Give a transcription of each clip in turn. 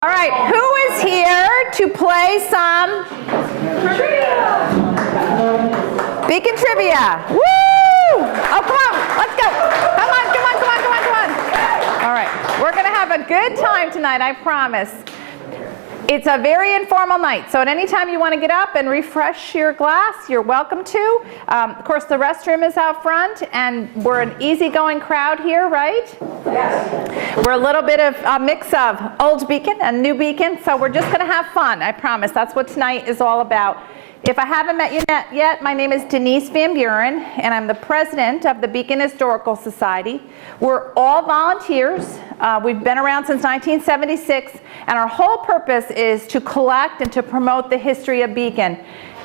All right, who is here to play some trivia? Beacon trivia. Woo! Oh, come on, let's go. Come on. All right, we're going to have a good time tonight, I promise. It's a very informal night, so at any time you want to get up and refresh your glass, you're welcome to. Of course, the restroom is out front, and we're an easygoing crowd here, right? Yes. We're a little bit of a mix of old Beacon and new Beacon, so we're just going to have fun, I promise. That's what tonight is all about. If I haven't met you yet, my name is Denise Van Buren, and I'm the president of the Beacon Historical Society. We're all volunteers. We've been around since 1976, and our whole purpose is to collect and to promote the history of Beacon.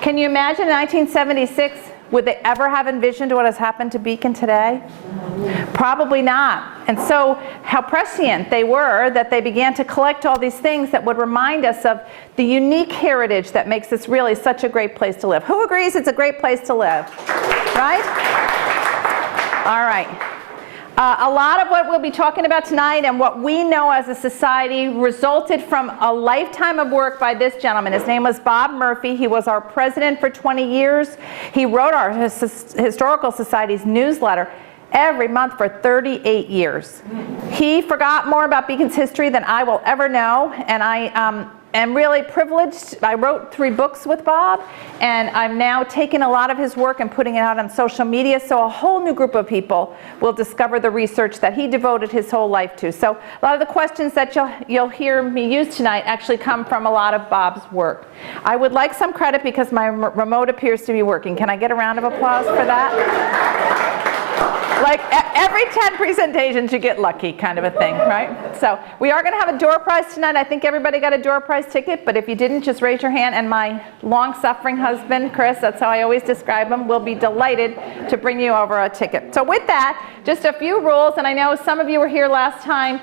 Can you imagine in 1976, would they ever have envisioned what has happened to Beacon today? Probably not. And so how prescient they were that they began to collect all these things that would remind us of the unique heritage that makes this really such a great place to live. Who agrees it's a great place to live? Right? All right. A lot of what we'll be talking about tonight and what we know as a society resulted from a lifetime of work by this gentleman. His name was Bob Murphy. He was our president for 20 years. He wrote our Historical Society's newsletter every month for 38 years. He forgot more about Beacon's history than I will ever know, and I am really privileged. I wrote 3 books with Bob, and I've now taken a lot of his work and putting it out on social media, so a whole new group of people will discover the research that he devoted his whole life to. So a lot of the questions that you'll hear me use tonight actually come from a lot of Bob's work. I would like some credit because my remote appears to be working. Can I get a round of applause for that? Like every 10 presentations you get lucky kind of a thing, right? So we are going to have a door prize tonight. I think everybody got a door prize ticket, but if you didn't, just raise your hand, and my long-suffering husband, Chris, that's how I always describe him, will be delighted to bring you over a ticket. So with that, just a few rules, and I know some of you were here last time.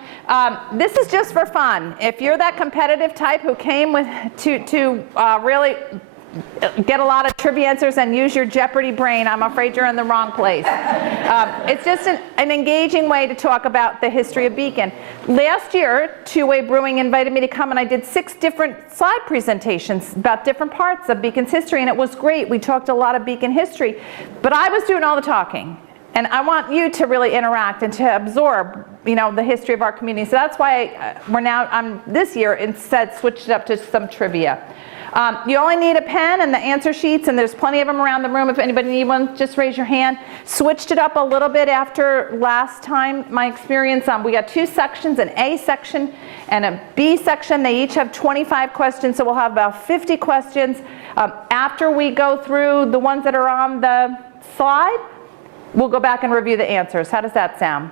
This is just for fun. If you're that competitive type who came to really get a lot of trivia answers and use your Jeopardy brain, I'm afraid you're in the wrong place. It's just an engaging way to talk about the history of Beacon. Last year, Two-Way Brewing invited me to come, and I did 6 different slide presentations about different parts of Beacon's history, and it was great. We talked a lot of Beacon history, but I was doing all the talking. And I want you to really interact and to absorb, the history of our community. So that's why this year instead switched it up to some trivia. You only need a pen and the answer sheets, and there's plenty of them around the room. If anybody needs one, just raise your hand. Switched it up a little bit after last time, my experience. We got 2 sections, an A section and a B section. They each have 25 questions, so we'll have about 50 questions. After we go through the ones that are on the slide, we'll go back and review the answers. How does that sound?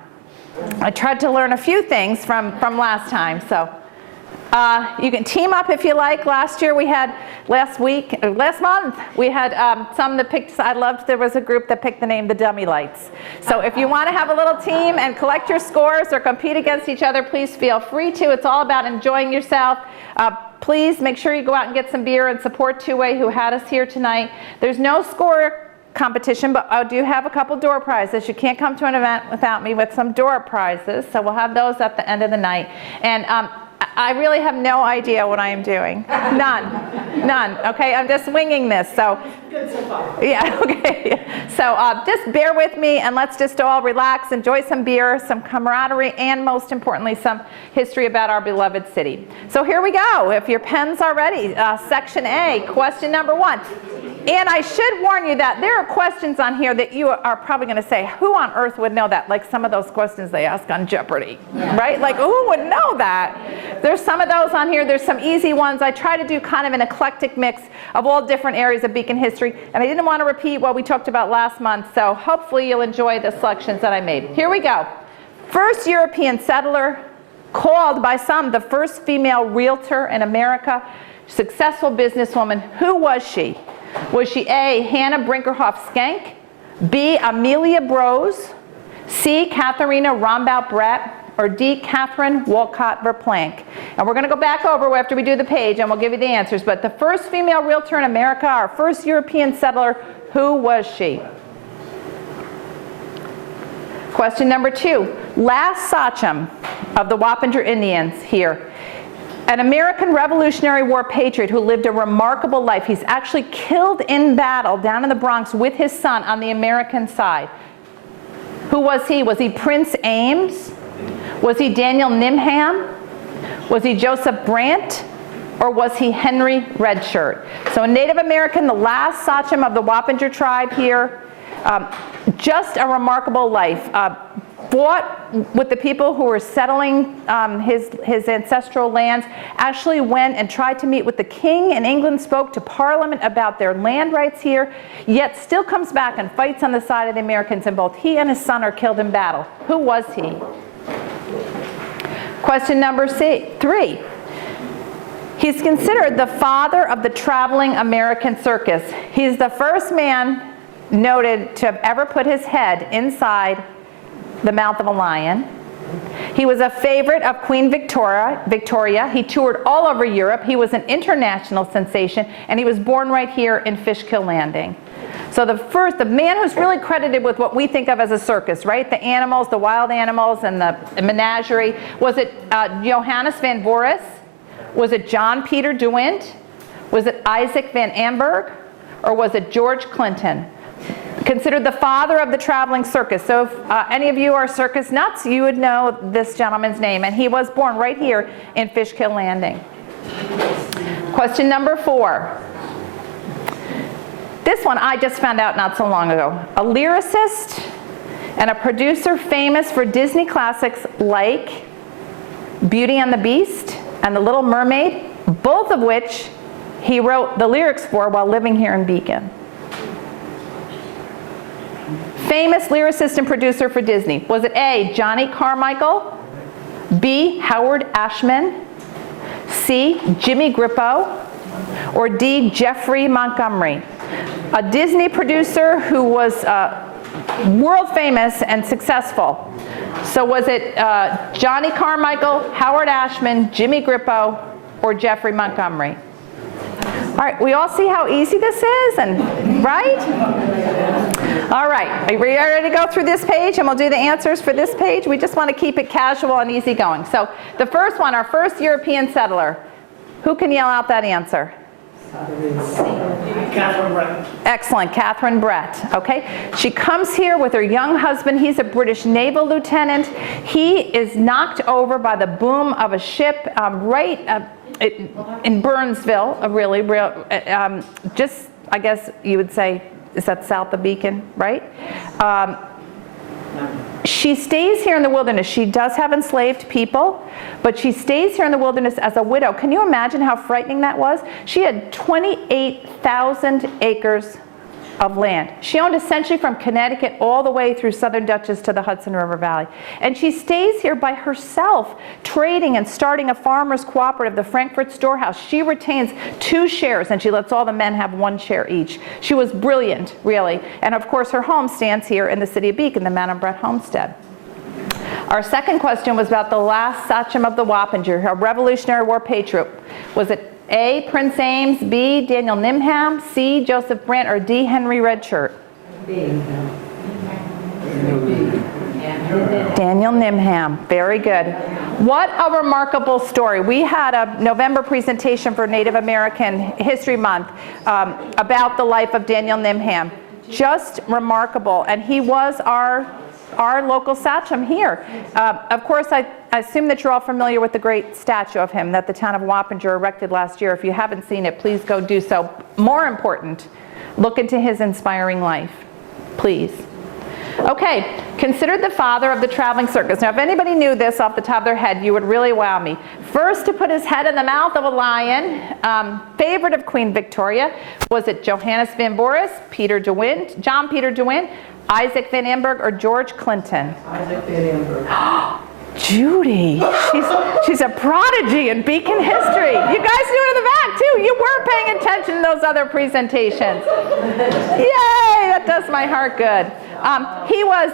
I tried to learn a few things from last time, so. You can team up if you like. Last month, we had some that picked, there was a group that picked the name the Dummy Lights. So if you want to have a little team and collect your scores or compete against each other, please feel free to. It's all about enjoying yourself. Please make sure you go out and get some beer and support Two-Way, who had us here tonight. There's no score competition, but I do have a couple door prizes. You can't come to an event without me with some door prizes, so we'll have those at the end of the night. And I really have no idea what I am doing. None. Okay, I'm just winging this. So, good so far. Yeah. Okay. So just bear with me, and let's just all relax, enjoy some beer, some camaraderie, and most importantly, some history about our beloved city. So here we go. If your pens are ready, section A, question number 1. And I should warn you that there are questions on here that you are probably going to say, who on earth would know that? Like some of those questions they ask on Jeopardy, right? Like, who would know that? There's some of those on here. There's some easy ones. I try to do kind of an eclectic mix of all different areas of Beacon history, and I didn't want to repeat what we talked about last month, so hopefully you'll enjoy the selections that I made. Here we go. First European settler, called by some the first female realtor in America, successful businesswoman. Who was she? Was she A, Hannah Brinkerhoff Schenck, B, Amelia Brose, C, Katharina Rombaut Brett, or D, Catherine Walcott Verplank? And we're going to go back over after we do the page, and we'll give you the answers. But the first female realtor in America, our first European settler, who was she? Question number 2. Last sachem of the Wappinger Indians here. An American Revolutionary War patriot who lived a remarkable life. He's actually killed in battle down in the Bronx with his son on the American side. Who was he? Was he Prince Ames? Was he Daniel Nimham? Was he Joseph Brant? Or was he Henry Redshirt? So a Native American, the last sachem of the Wappinger tribe here. Just a remarkable life. Fought with the people who were settling his ancestral lands, actually went and tried to meet with the king in England, spoke to Parliament about their land rights here, yet still comes back and fights on the side of the Americans, and both he and his son are killed in battle. Who was he? Question number 3. He's considered the father of the traveling American circus. He's the first man noted to have ever put his head inside the mouth of a lion. He was a favorite of Queen Victoria. He toured all over Europe. He was an international sensation, and he was born right here in Fishkill Landing. So the man who's really credited with what we think of as a circus, right? The animals, the wild animals, and the menagerie. Was it Johannes van Voorhis? Was it John Peter de Wint? Was it Isaac van Amberg? Or was it George Clinton? Considered the father of the traveling circus. So if any of you are circus nuts, you would know this gentleman's name. And he was born right here in Fishkill Landing. Question number 4. This one I just found out not so long ago. A lyricist and a producer famous for Disney classics like Beauty and the Beast and The Little Mermaid, both of which he wrote the lyrics for while living here in Beacon. Famous lyricist and producer for Disney. Was it A, Johnny Carmichael, B, Howard Ashman, C, Jimmy Grippo, or D, Jeffrey Montgomery? A Disney producer who was world famous and successful. So was it Johnny Carmichael, Howard Ashman, Jimmy Grippo, or Jeffrey Montgomery? All right, we all see how easy this is, and right? All right, are you ready to go through this page, and we'll do the answers for this page? We just want to keep it casual and easygoing. So the first one, our first European settler. Who can yell out that answer? Catherine Brett. Excellent, Catherine Brett. Okay, she comes here with her young husband. He's a British naval lieutenant. He is knocked over by the boom of a ship in Burnsville, just, I guess you would say, is that south of Beacon, right? She stays here in the wilderness. She does have enslaved people, but she stays here in the wilderness as a widow. Can you imagine how frightening that was? She had 28,000 acres of land. She owned essentially from Connecticut all the way through southern Dutchess to the Hudson River Valley. And she stays here by herself, trading and starting a farmers cooperative, the Frankfurt Storehouse. She retains 2 shares, and she lets all the men have 1 share each. She was brilliant, really. And of course, her home stands here in the city of Beacon, the Madam Brett homestead. Our second question was about the last sachem of the Wappinger, a Revolutionary War patriot. Was it A, Prince Ames, B, Daniel Nimham, C, Joseph Brant, or D, Henry Redshirt? Daniel Nimham. Very good. What a remarkable story. We had a November presentation for Native American History Month about the life of Daniel Nimham. Just remarkable. And he was our local sachem here. Of course, I assume that you're all familiar with the great statue of him that the town of Wappinger erected last year. If you haven't seen it, please go do so. More important, look into his inspiring life, please. Okay, considered the father of the traveling circus. Now, if anybody knew this off the top of their head, you would really wow me. First to put his head in the mouth of a lion, favorite of Queen Victoria. Was it Johannes van Voorhis, John Peter de Wint, Isaac van Amberg, or George Clinton? Isaac van Amberg. Judy, she's a prodigy in Beacon history. You guys knew it in the back too. You were paying attention to those other presentations. Yay, that does my heart good. He was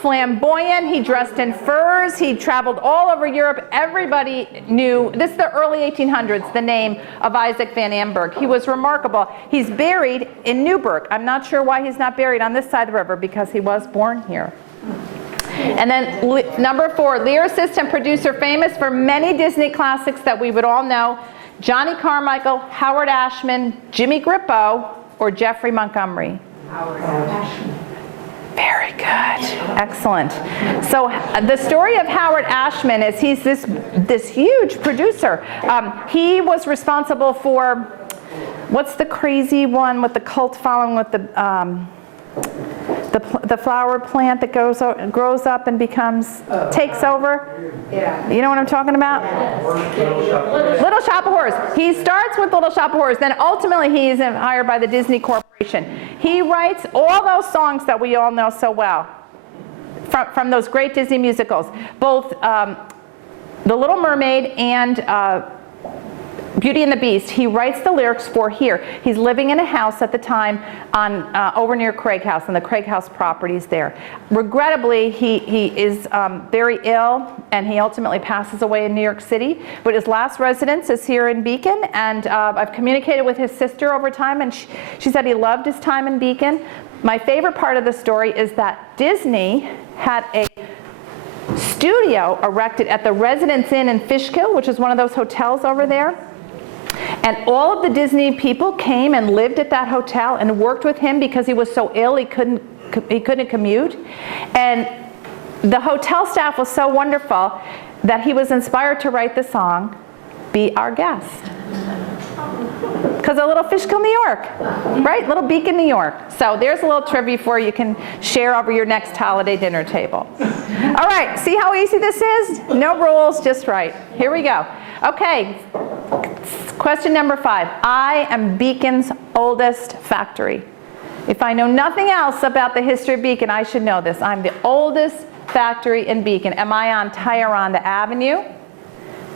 flamboyant. He dressed in furs. He traveled all over Europe. Everybody knew, this is the early 1800s, the name of Isaac van Amberg. He was remarkable. He's buried in Newburgh. I'm not sure why he's not buried on this side of the river, because he was born here. And then number 4, lyricist and producer famous for many Disney classics that we would all know. Johnny Carmichael, Howard Ashman, Jimmy Grippo, or Jeffrey Montgomery? Howard Ashman. Very good. Excellent. So the story of Howard Ashman is he's this huge producer. He was responsible for, what's the crazy one with the cult following with the flower plant that grows up and takes over? Yeah. You know what I'm talking about? Little Shop of Horrors. He starts with Little Shop of Horrors, then ultimately he's hired by the Disney Corporation. He writes all those songs that we all know so well from those great Disney musicals, both The Little Mermaid and Beauty and the Beast. He writes the lyrics for here. He's living in a house at the time on over near Craig House, and the Craig House properties there. Regrettably, he is very ill, and he ultimately passes away in New York City. But his last residence is here in Beacon, and I've communicated with his sister over time, and she said he loved his time in Beacon. My favorite part of the story is that Disney had a studio erected at the Residence Inn in Fishkill, which is one of those hotels over there. And all of the Disney people came and lived at that hotel and worked with him because he was so ill he couldn't commute. And the hotel staff was so wonderful that he was inspired to write the song, Be Our Guest. Because of Little Fishkill, New York, right? Little Beacon, New York. So there's a little trivia for you can share over your next holiday dinner table. All right, see how easy this is? No rules, just right. Here we go. Okay, question number 5. I am Beacon's oldest factory. If I know nothing else about the history of Beacon, I should know this. I'm the oldest factory in Beacon. Am I on Tioronda Avenue?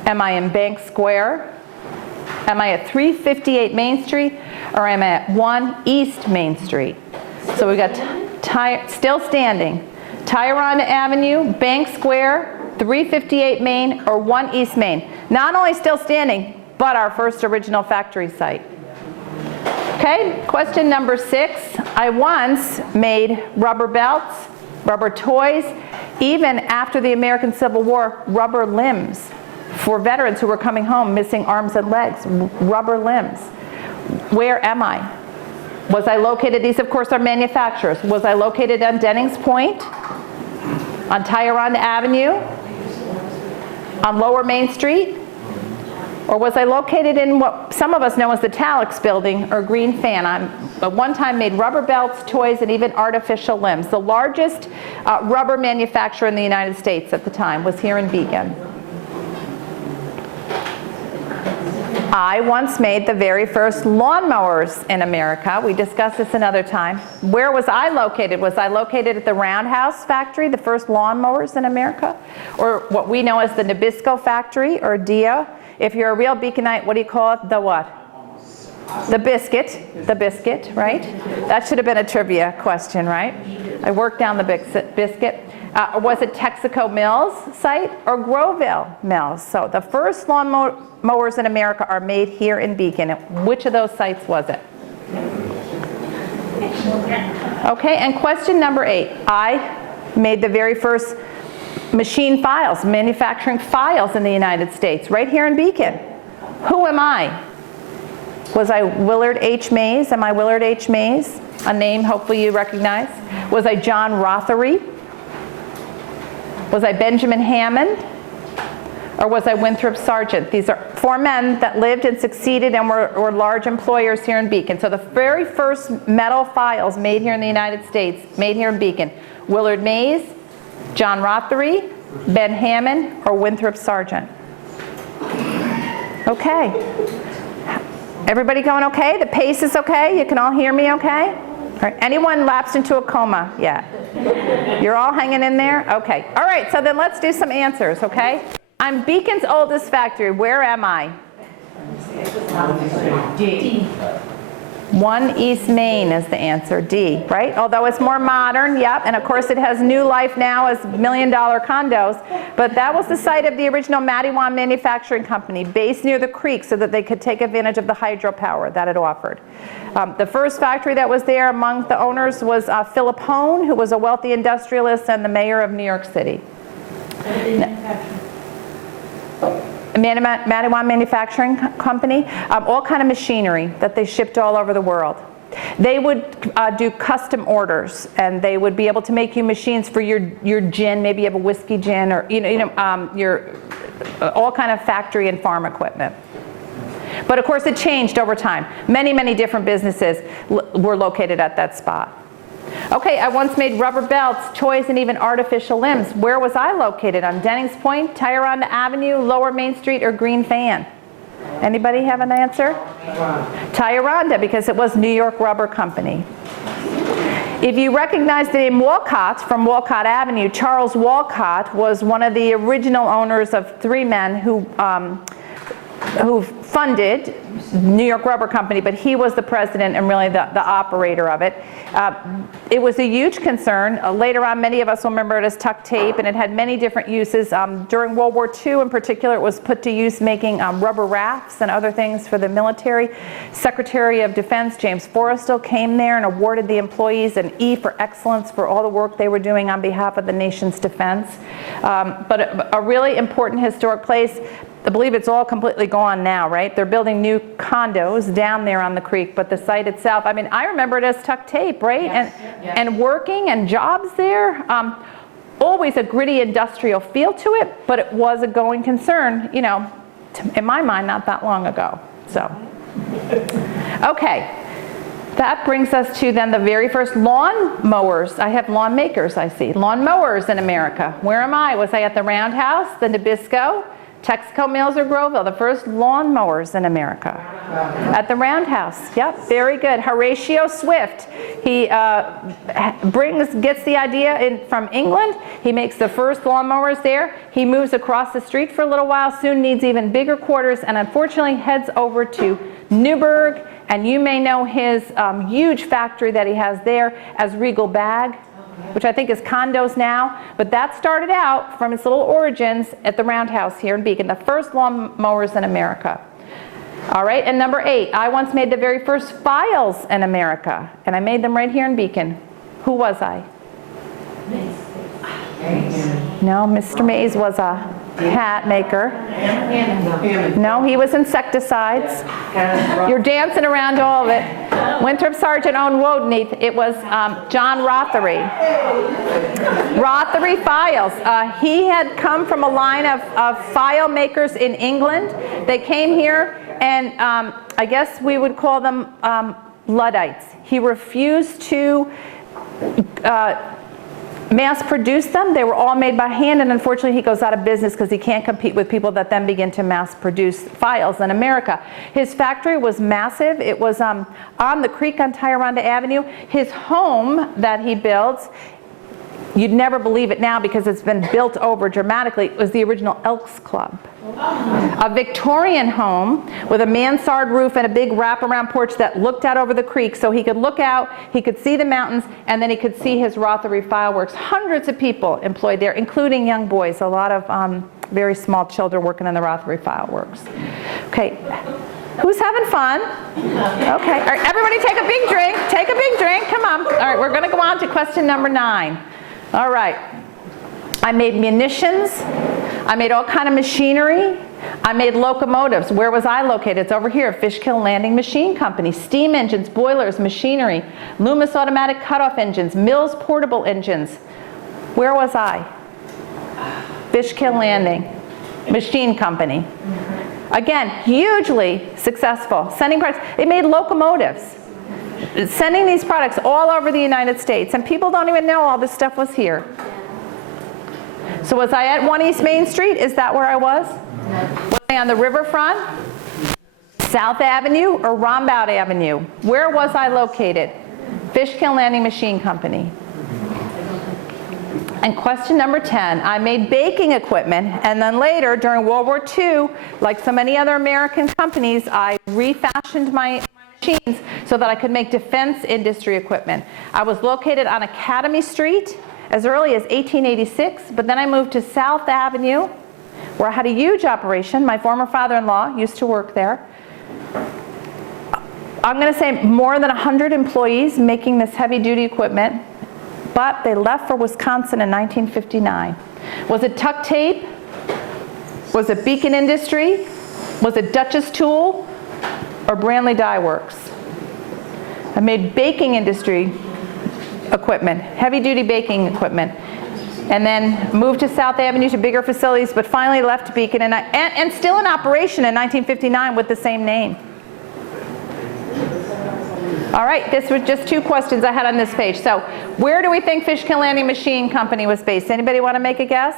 Am I in Bank Square? Am I at 358 Main Street? Or am I at 1 East Main Street? So we've got still standing. Tioronda Avenue, Bank Square, 358 Main, or 1 East Main. Not only still standing, but our first original factory site. Okay, question number 6. I once made rubber belts, rubber toys, even after the American Civil War, rubber limbs for veterans who were coming home missing arms and legs, rubber limbs. Where am I? Was I located, these of course are manufacturers, was I located on Dennings Point, on Tioronda Avenue, on Lower Main Street, or was I located in what some of us know as the Talix building or Green Fan? I at one time made rubber belts, toys, and even artificial limbs. The largest rubber manufacturer in the United States at the time was here in Beacon. I once made the very first lawnmowers in America. We discussed this another time. Where was I located? Was I located at the Roundhouse factory, the first lawnmowers in America? Or what we know as the Nabisco factory, or DIA? If you're a real Beaconite, what do you call it? The what? The biscuit, right? That should have been a trivia question, right? I worked down the biscuit. Or was it Texaco Mills site or Groville Mills? So the first lawnmowers in America are made here in Beacon. Which of those sites was it? Okay, and question number 8. I made the very first machine files, manufacturing files in the United States, right here in Beacon. Who am I? Was I Willard H. Mays? Am I Willard H. Mays? A name hopefully you recognize. Was I John Rothery? Was I Benjamin Hammond? Or was I Winthrop Sargent? These are 4 men that lived and succeeded and were large employers here in Beacon. So the very first metal files made here in the United States, made here in Beacon, Willard Mays, John Rothery, Ben Hammond, or Winthrop Sargent. Okay. Everybody going okay? The pace is okay? You can all hear me okay? All right. Anyone lapsed into a coma yet? You're all hanging in there? Okay. All right, so then let's do some answers, okay? I'm Beacon's oldest factory. Where am I? D. 1 East Main is the answer, D, right? Although it's more modern, yep, and of course it has new life now as million-dollar condos, but that was the site of the original Mattawan Manufacturing Company, based near the creek so that they could take advantage of the hydropower that it offered. The first factory that was there among the owners was Philip Hone, who was a wealthy industrialist and the mayor of New York City. Mattawan Manufacturing Company, all kind of machinery that they shipped all over the world. They would do custom orders, and they would be able to make you machines for your gin. Maybe you have a whiskey gin, or your all kind of factory and farm equipment. But of course, it changed over time. Many, many different businesses were located at that spot. Okay, I once made rubber belts, toys, and even artificial limbs. Where was I located? On Dennings Point, Tioronda Avenue, Lower Main Street, or Green Fan? Anybody have an answer? Tioronda, because it was New York Rubber Company. If you recognize the name Walcott from Walcott Avenue, Charles Walcott was one of the original owners of 3 men who funded New York Rubber Company, but he was the president and really the operator of it. It was a huge concern. Later on, many of us will remember it as tuck tape, and it had many different uses. During World War II in particular, it was put to use making rubber rafts and other things for the military. Secretary of Defense James Forrestal came there and awarded the employees an E for excellence for all the work they were doing on behalf of the nation's defense. But a really important historic place. I believe it's all completely gone now, right? They're building new condos down there on the creek, but the site itself, I mean, I remember it as tuck tape, right? Yes. And working and jobs there. Always a gritty industrial feel to it, but it was a going concern, in my mind, not that long ago. So, okay. That brings us to then the very first lawn mowers. I have lawn makers, I see. Lawn mowers in America. Where am I? Was I at the Roundhouse, the Nabisco, Texaco Mills, or Groville? The first lawn mowers in America. At the Roundhouse. Yep, very good. Horatio Swift. He gets the idea from England. He makes the first lawn mowers there. He moves across the street for a little while, soon needs even bigger quarters, and unfortunately heads over to Newburgh. And you may know his huge factory that he has there as Regal Bag, which I think is condos now. But that started out from its little origins at the Roundhouse here in Beacon, the first lawn mowers in America. All right, and number 8, I once made the very first files in America, and I made them right here in Beacon. Who was I? No, Mr. Mays was a hat maker. No, he was insecticides. You're dancing around all of it. Winthrop Sergeant owned Wodenheath. It was John Rothery. Rothery Files. He had come from a line of file makers in England. They came here, and I guess we would call them Luddites. He refused to mass produce them. They were all made by hand, and unfortunately he goes out of business because he can't compete with people that then begin to mass produce files in America. His factory was massive. It was on the creek on Tioronda Avenue. His home that he built, you'd never believe it now because it's been built over dramatically, it was the original Elks Club. A Victorian home with a mansard roof and a big wraparound porch that looked out over the creek, so he could look out, he could see the mountains, and then he could see his Rothery Fileworks. Hundreds of people employed there, including young boys, a lot of very small children working in the Rothery Fileworks. Okay, who's having fun? Okay, all right, everybody take a big drink, come on. All right, we're gonna go on to question number 9. All right. I made munitions. I made all kind of machinery. I made locomotives. Where was I located? It's over here, Fishkill Landing Machine Company. Steam engines, boilers, machinery, Loomis automatic cutoff engines, Mills portable engines. Where was I? Fishkill Landing Machine Company. Again, hugely successful. Sending products. They made locomotives. Sending these products all over the United States. And people don't even know all this stuff was here. So was I at 1 East Main Street? Is that where I was? Was I on the riverfront, South Avenue, or Rombout Avenue? Where was I located? Fishkill Landing Machine Company. And question number 10, I made baking equipment, and then later, during World War II, like so many other American companies, I refashioned my machines so that I could make defense industry equipment. I was located on Academy Street as early as 1886, but then I moved to South Avenue, where I had a huge operation. My former father-in-law used to work there. I'm going to say more than 100 employees making this heavy-duty equipment, but they left for Wisconsin in 1959. Was it Tuck Tape? Was it Beacon Industry? Was it Dutchess Tool? Or Brandley Dye Works? I made baking industry equipment, heavy-duty baking equipment, and then moved to South Avenue to bigger facilities, but finally left Beacon, and still in operation in 1959 with the same name. All right, this was just 2 questions I had on this page. So, where do we think Fishkill Landing Machine Company was based? Anybody want to make a guess?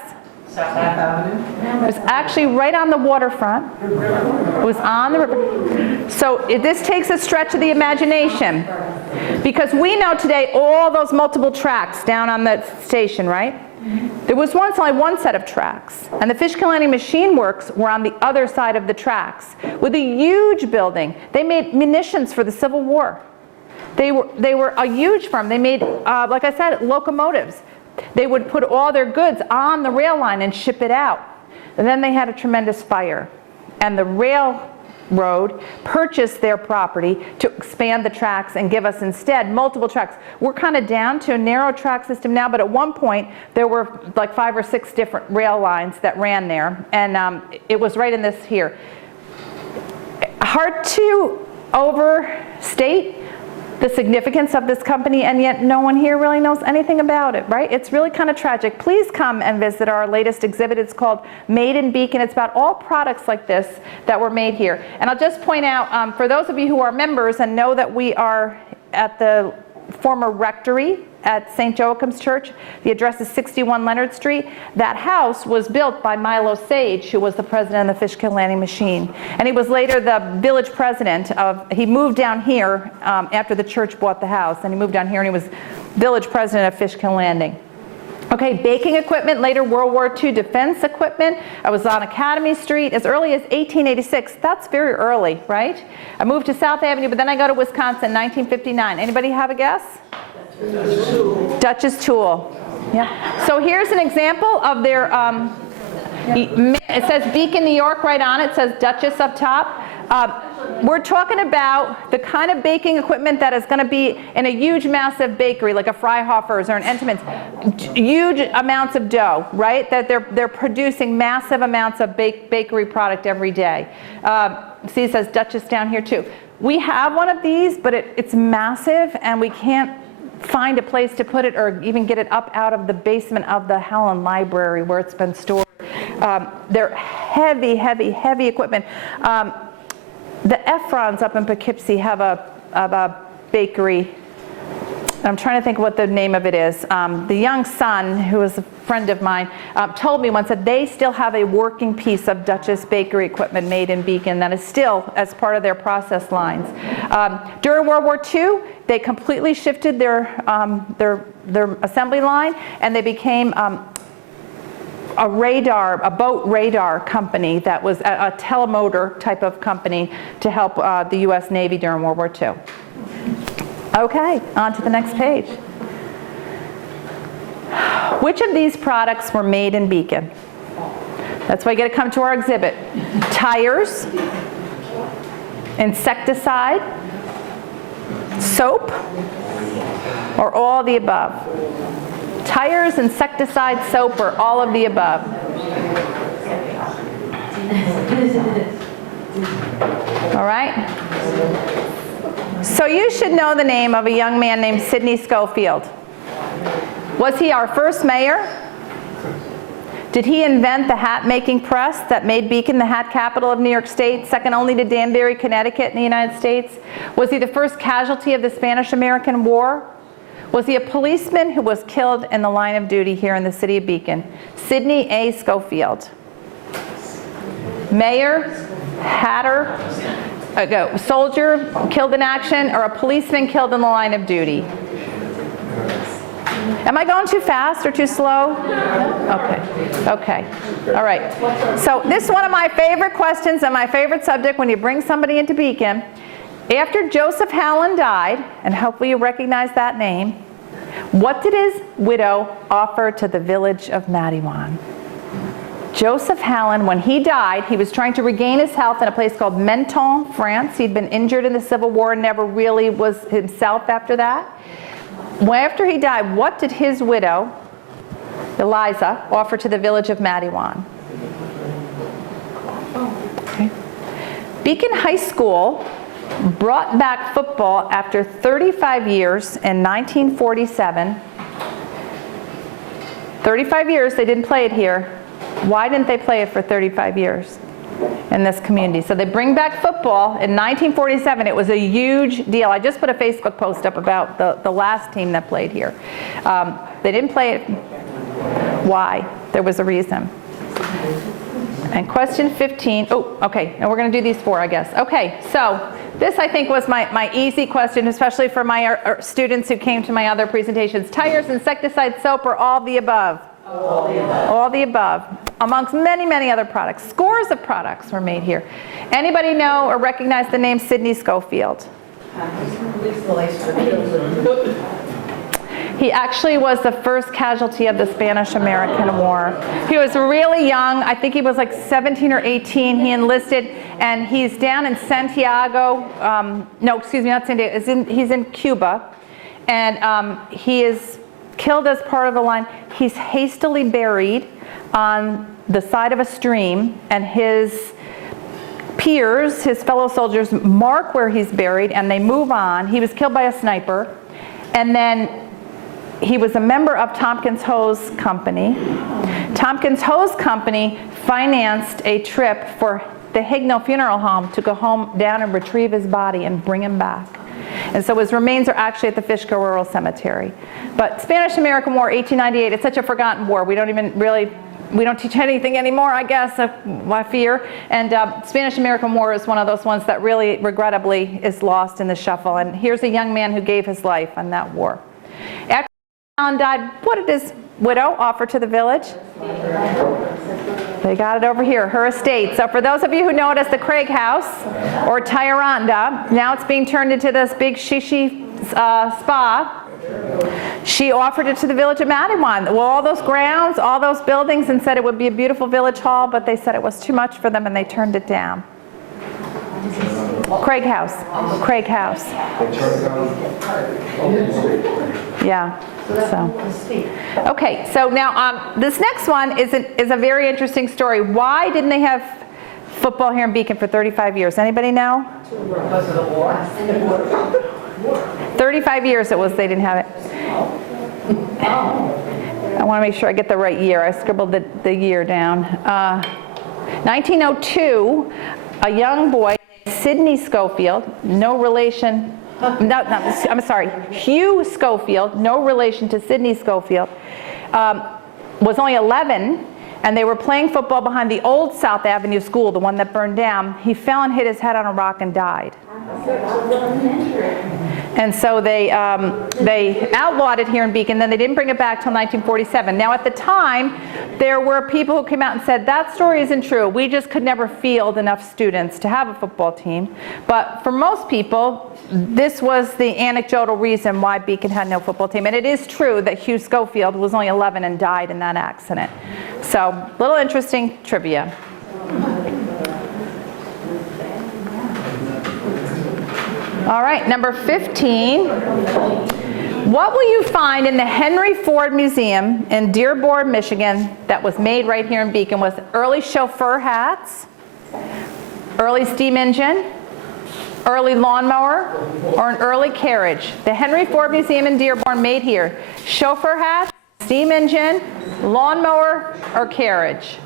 South Avenue. It was actually right on the waterfront. It was on the river. So this takes a stretch of the imagination, because we know today all those multiple tracks down on the station, right? There was once only one set of tracks, and the Fishkill Landing Machine Works were on the other side of the tracks with a huge building. They made munitions for the Civil War. They were a huge firm. They made, like I said, locomotives. They would put all their goods on the rail line and ship it out. And then they had a tremendous fire, and the railroad purchased their property to expand the tracks and give us instead multiple tracks. We're kind of down to a narrow track system now, but at one point there were like 5 or 6 different rail lines that ran there, and it was right in this here. Hard to overstate the significance of this company, and yet no one here really knows anything about it, right? It's really kind of tragic. Please come and visit our latest exhibit. It's called Made in Beacon. It's about all products like this that were made here. And I'll just point out, for those of you who are members and know that we are at the former rectory at St. Joachim's Church, the address is 61 Leonard Street. That house was built by Milo Sage, who was the president of the Fishkill Landing Machine. And he was later the village president he moved down here after the church bought the house, and he moved down here and he was village president of Fishkill Landing. Okay, baking equipment, later World War II defense equipment. I was on Academy Street as early as 1886. That's very early, right? I moved to South Avenue, but then I go to Wisconsin, 1959. Anybody have a guess? Dutchess Tool. Yeah. So here's an example of their, it says Beacon, New York right on it. It says Dutchess up top. We're talking about the kind of baking equipment that is going to be in a huge, massive bakery, like a Freihofer's or an Entenmann's. Huge amounts of dough, right? That they're producing massive amounts of bakery product every day. See, it says Dutchess down here too. We have one of these, but it's massive, and we can't find a place to put it or even get it up out of the basement of the Helen Library where it's been stored. They're heavy, heavy, heavy equipment. The Efrons up in Poughkeepsie have a bakery. I'm trying to think what the name of it is. The young son, who is a friend of mine, told me once that they still have a working piece of Dutchess bakery equipment made in Beacon that is still as part of their process lines. During World War II, they completely shifted their assembly line, and they became a boat radar company that was a telemotor type of company to help the U.S. Navy during World War II. Okay, on to the next page. Which of these products were made in Beacon? That's why you got to come to our exhibit. Tires, insecticide, soap, or all the above? Tires, insecticide, soap, or all of the above? All right. So you should know the name of a young man named Sidney Schofield. Was he our first mayor? Did he invent the hat-making press that made Beacon the hat capital of New York State, second only to Danbury, Connecticut in the United States? Was he the first casualty of the Spanish-American War? Was he a policeman who was killed in the line of duty here in the city of Beacon? Sidney A. Schofield. Mayor, hatter, soldier killed in action, or a policeman killed in the line of duty? Am I going too fast or too slow? Okay. All right. So this is one of my favorite questions and my favorite subject when you bring somebody into Beacon. After Joseph Hallen died, and hopefully you recognize that name, what did his widow offer to the village of Madiwan? Joseph Hallen, when he died, he was trying to regain his health in a place called Menton, France. He'd been injured in the Civil War and never really was himself after that. After he died, what did his widow, Eliza, offer to the village of Madiwan? Okay. Beacon High School brought back football after 35 years in 1947. 35 years, they didn't play it here. Why didn't they play it for 35 years in this community? So they bring back football in 1947. It was a huge deal. I just put a Facebook post up about the last team that played here. They didn't play it. Why? There was a reason. And question 15, oh, okay, and we're going to do these 4, I guess. Okay, so this I think was my easy question, especially for my students who came to my other presentations. Tires, insecticide, soap, or all the above? All the above. All the above, amongst many, many other products. Scores of products were made here. Anybody know or recognize the name Sidney Schofield? He actually was the first casualty of the Spanish-American War. He was really young. I think he was like 17 or 18. He enlisted, and he's down in Santiago. No, excuse me, not Santiago. He's in Cuba, and he is killed as part of the line. He's hastily buried on the side of a stream, and his peers, his fellow soldiers, mark where he's buried, and they move on. He was killed by a sniper, and then he was a member of Tompkins Hose Company. Tompkins Hose Company financed a trip for the Hignell Funeral Home to go home down and retrieve his body and bring him back. And so his remains are actually at the Fishkill Rural Cemetery. But Spanish-American War, 1898, it's such a forgotten war. We don't teach anything anymore, I guess, I fear. And Spanish-American War is one of those ones that really, regrettably, is lost in the shuffle. And here's a young man who gave his life on that war. After Allen died, what did his widow offer to the village? They got it over here, her estate. So for those of you who know it as the Craig House or Tyranda, now it's being turned into this big shishi spa. She offered it to the village of Madiwan. Well, all those grounds, all those buildings, and said it would be a beautiful village hall, but they said it was too much for them and they turned it down. Craig House. Craig House. Yeah. So. Okay, so now this next one is a very interesting story. Why didn't they have football here in Beacon for 35 years? Anybody know? Because of the war. 35 years it was they didn't have it. I want to make sure I get the right year. I scribbled the year down. 1902, a young boy, Sidney Schofield, no relation, I'm sorry, Hugh Schofield, no relation to Sidney Schofield, was only 11, and they were playing football behind the old South Avenue school, the one that burned down. He fell and hit his head on a rock and died. And so they outlawed it here in Beacon, then they didn't bring it back till 1947. Now at the time, there were people who came out and said, that story isn't true. We just could never field enough students to have a football team. But for most people, this was the anecdotal reason why Beacon had no football team. And it is true that Hugh Schofield was only 11 and died in that accident. So, little interesting trivia. All right, number 15. What will you find in the Henry Ford Museum in Dearborn, Michigan that was made right here in Beacon? Was early chauffeur hats, early steam engine, early lawnmower, or an early carriage? The Henry Ford Museum in Dearborn made here. Chauffeur hats, steam engine, lawnmower, or carriage?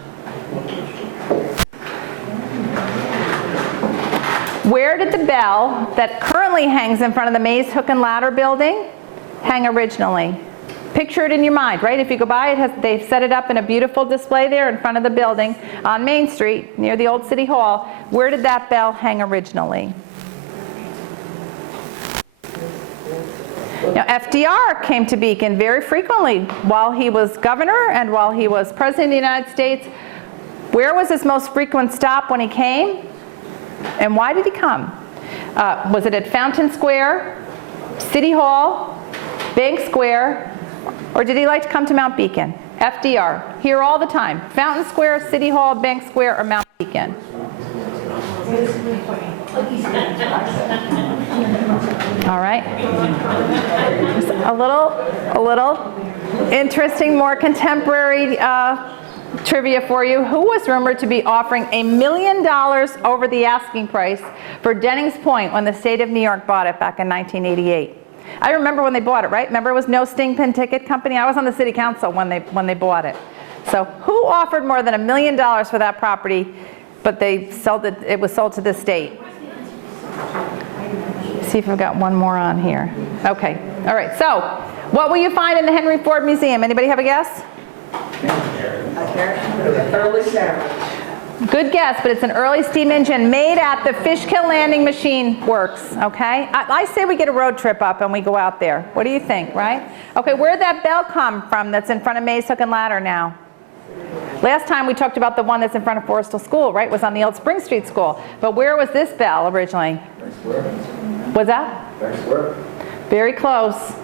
Where did the bell that currently hangs in front of the Maze Hook and Ladder building hang originally? Picture it in your mind, right? If you go by, they've set it up in a beautiful display there in front of the building on Main Street near the old City Hall. Where did that bell hang originally? Now, FDR came to Beacon very frequently while he was governor and while he was president of the United States. Where was his most frequent stop when he came? And why did he come? Was it at Fountain Square, City Hall, Bank Square, or did he like to come to Mount Beacon? FDR, here all the time. Fountain Square, City Hall, Bank Square, or Mount Beacon? All right. Just a little interesting, more contemporary trivia for you. Who was rumored to be offering $1 million over the asking price for Dennings Point when the state of New York bought it back in 1988? I remember when they bought it, right? Remember it was no sting pin ticket company? I was on the city council when they bought it. So who offered more than $1 million for that property, but they sold it, it was sold to the state? See if I've got one more on here. Okay, all right, so what will you find in the Henry Ford Museum? Anybody have a guess? Early ceremony. Good guess, but it's an early steam engine made at the Fishkill Landing Machine Works, okay? I say we get a road trip up and we go out there. What do you think, right? Okay, where'd that bell come from that's in front of Mays Hook and Ladder now? Last time we talked about the one that's in front of Forrestal School, right? It was on the old Spring Street School. But where was this bell originally? Was that? Very close.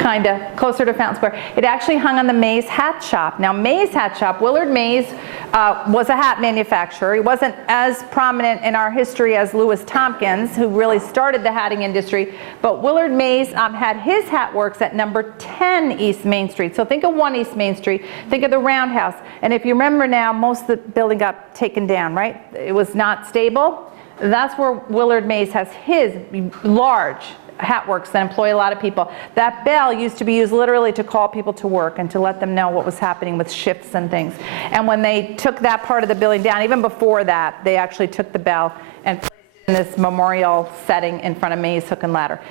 Kind of, closer to Fountain Square. It actually hung on the Mays Hat Shop. Now Mays Hat Shop, Willard Mays was a hat manufacturer. He wasn't as prominent in our history as Louis Tompkins, who really started the hatting industry, but Willard Mays had his hat works at number 10 East Main Street. So think of 1 East Main Street, think of the Roundhouse. And if you remember now, most of the building got taken down, right? It was not stable. That's where Willard Mays has his large hat works that employ a lot of people. That bell used to be used literally to call people to work and to let them know what was happening with shifts and things. And when they took that part of the building down, even before that, they actually took the bell and placed it in this memorial setting in front of Mays Hook and Ladder.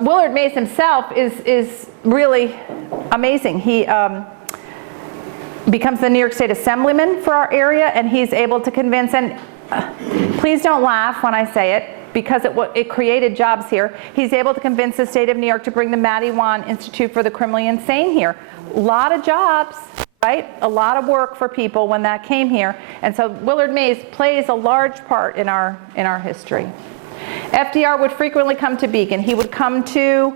Willard Mays himself is really amazing. He becomes the New York State Assemblyman for our area, and he's able to convince, and please don't laugh when I say it, because it created jobs here. He's able to convince the state of New York to bring the Matty Wan Institute for the Criminally Insane here. A lot of jobs, right? A lot of work for people when that came here. And so Willard Mays plays a large part in our history. FDR would frequently come to Beacon. He would come to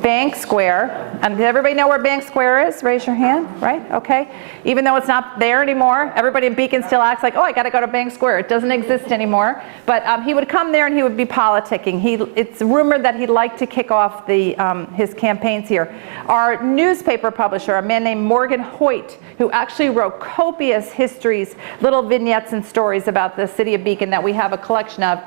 Bank Square. And does everybody know where Bank Square is? Raise your hand, right? Okay. Even though it's not there anymore, everybody in Beacon still acts like, oh, I got to go to Bank Square. It doesn't exist anymore. But he would come there and he would be politicking. It's rumored that he'd like to kick off his campaigns here. Our newspaper publisher, a man named Morgan Hoyt, who actually wrote copious histories, little vignettes and stories about the city of Beacon that we have a collection of,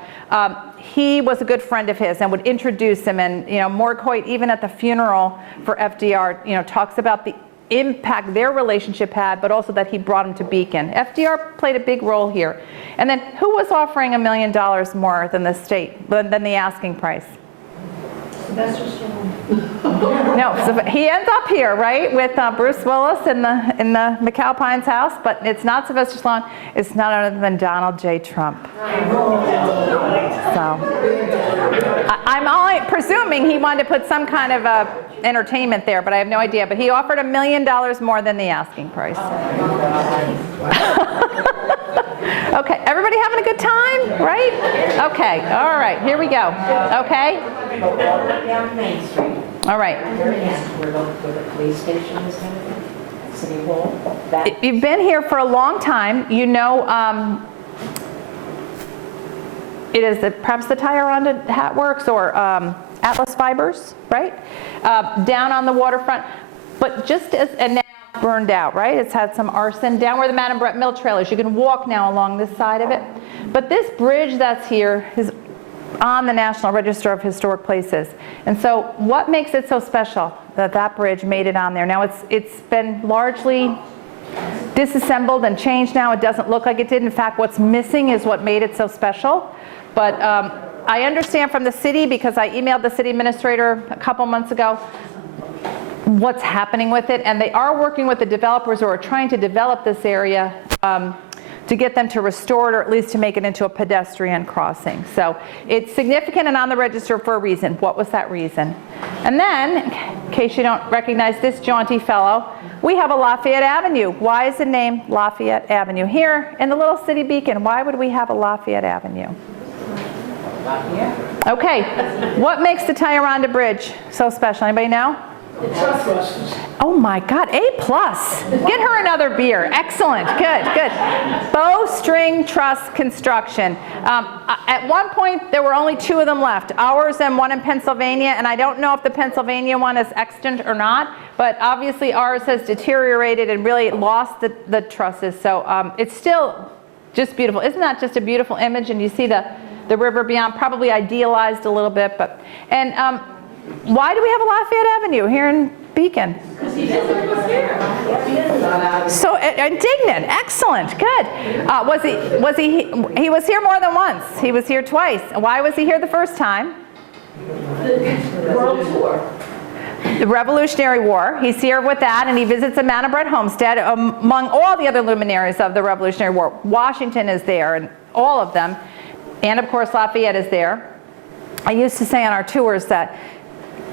he was a good friend of his and would introduce him. And Morg Hoyt, even at the funeral for FDR, talks about the impact their relationship had, but also that he brought him to Beacon. FDR played a big role here. And then who was offering $1 million more than the state, than the asking price? No, so he ends up here, right, with Bruce Willis in the McAlpine's house, but it's not Sylvester Stallone. It's none other than Donald J. Trump. So I'm only presuming he wanted to put some kind of entertainment there, but I have no idea. But he offered $1 million more than the asking price. Okay, everybody having a good time, right? Okay, all right, here we go. Okay? Down Main Street. All right. We're looking for the police station, is that it? City Hall? You've been here for a long time. You know, it is perhaps the Tyranda Hat Works or Atlas Fibers, right? Down on the waterfront. But just as, and now burned out, right? It's had some arson. Down where the Madam Brett Mill Trail is. You can walk now along this side of it. But this bridge that's here is on the National Register of Historic Places. And so what makes it so special that that bridge made it on there? Now it's been largely disassembled and changed now. It doesn't look like it did. In fact, what's missing is what made it so special. But I understand from the city, because I emailed the city administrator a couple months ago, what's happening with it. And they are working with the developers who are trying to develop this area to get them to restore it, or at least to make it into a pedestrian crossing. So it's significant and on the register for a reason. What was that reason? And then, in case you don't recognize this jaunty fellow, we have a Lafayette Avenue. Why is it named Lafayette Avenue? Here in the little city Beacon, why would we have a Lafayette Avenue? Lafayette. Okay, what makes the Tioronda Bridge so special? Anybody know? The trusses. Oh my God, A+. Get her another beer. Excellent, good, good. Bowstring truss construction. At one point, there were only 2 of them left, ours and one in Pennsylvania, and I don't know if the Pennsylvania one is extant or not, but obviously ours has deteriorated and really lost the trusses, so it's still just beautiful. Isn't that just a beautiful image? And you see the river beyond, probably idealized a little bit, but, and why do we have a Lafayette Avenue here in Beacon? Because he was here. So indignant, excellent, good. He was here more than once. He was here twice. Why was he here the first time? The World Tour. The Revolutionary War. He's here with that, and he visits the Manor Bread Homestead among all the other luminaries of the Revolutionary War. Washington is there, and all of them, and of course Lafayette is there. I used to say on our tours that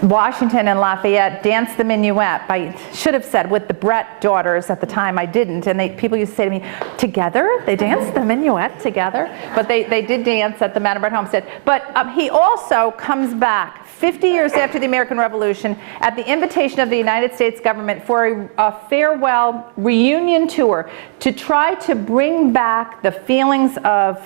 Washington and Lafayette danced the minuet. I should have said with the Brett daughters at the time. I didn't, and people used to say to me, together? They danced the minuet together? But they did dance at the Manor Bread Homestead. But he also comes back 50 years after the American Revolution at the invitation of the United States government for a farewell reunion tour to try to bring back the feelings of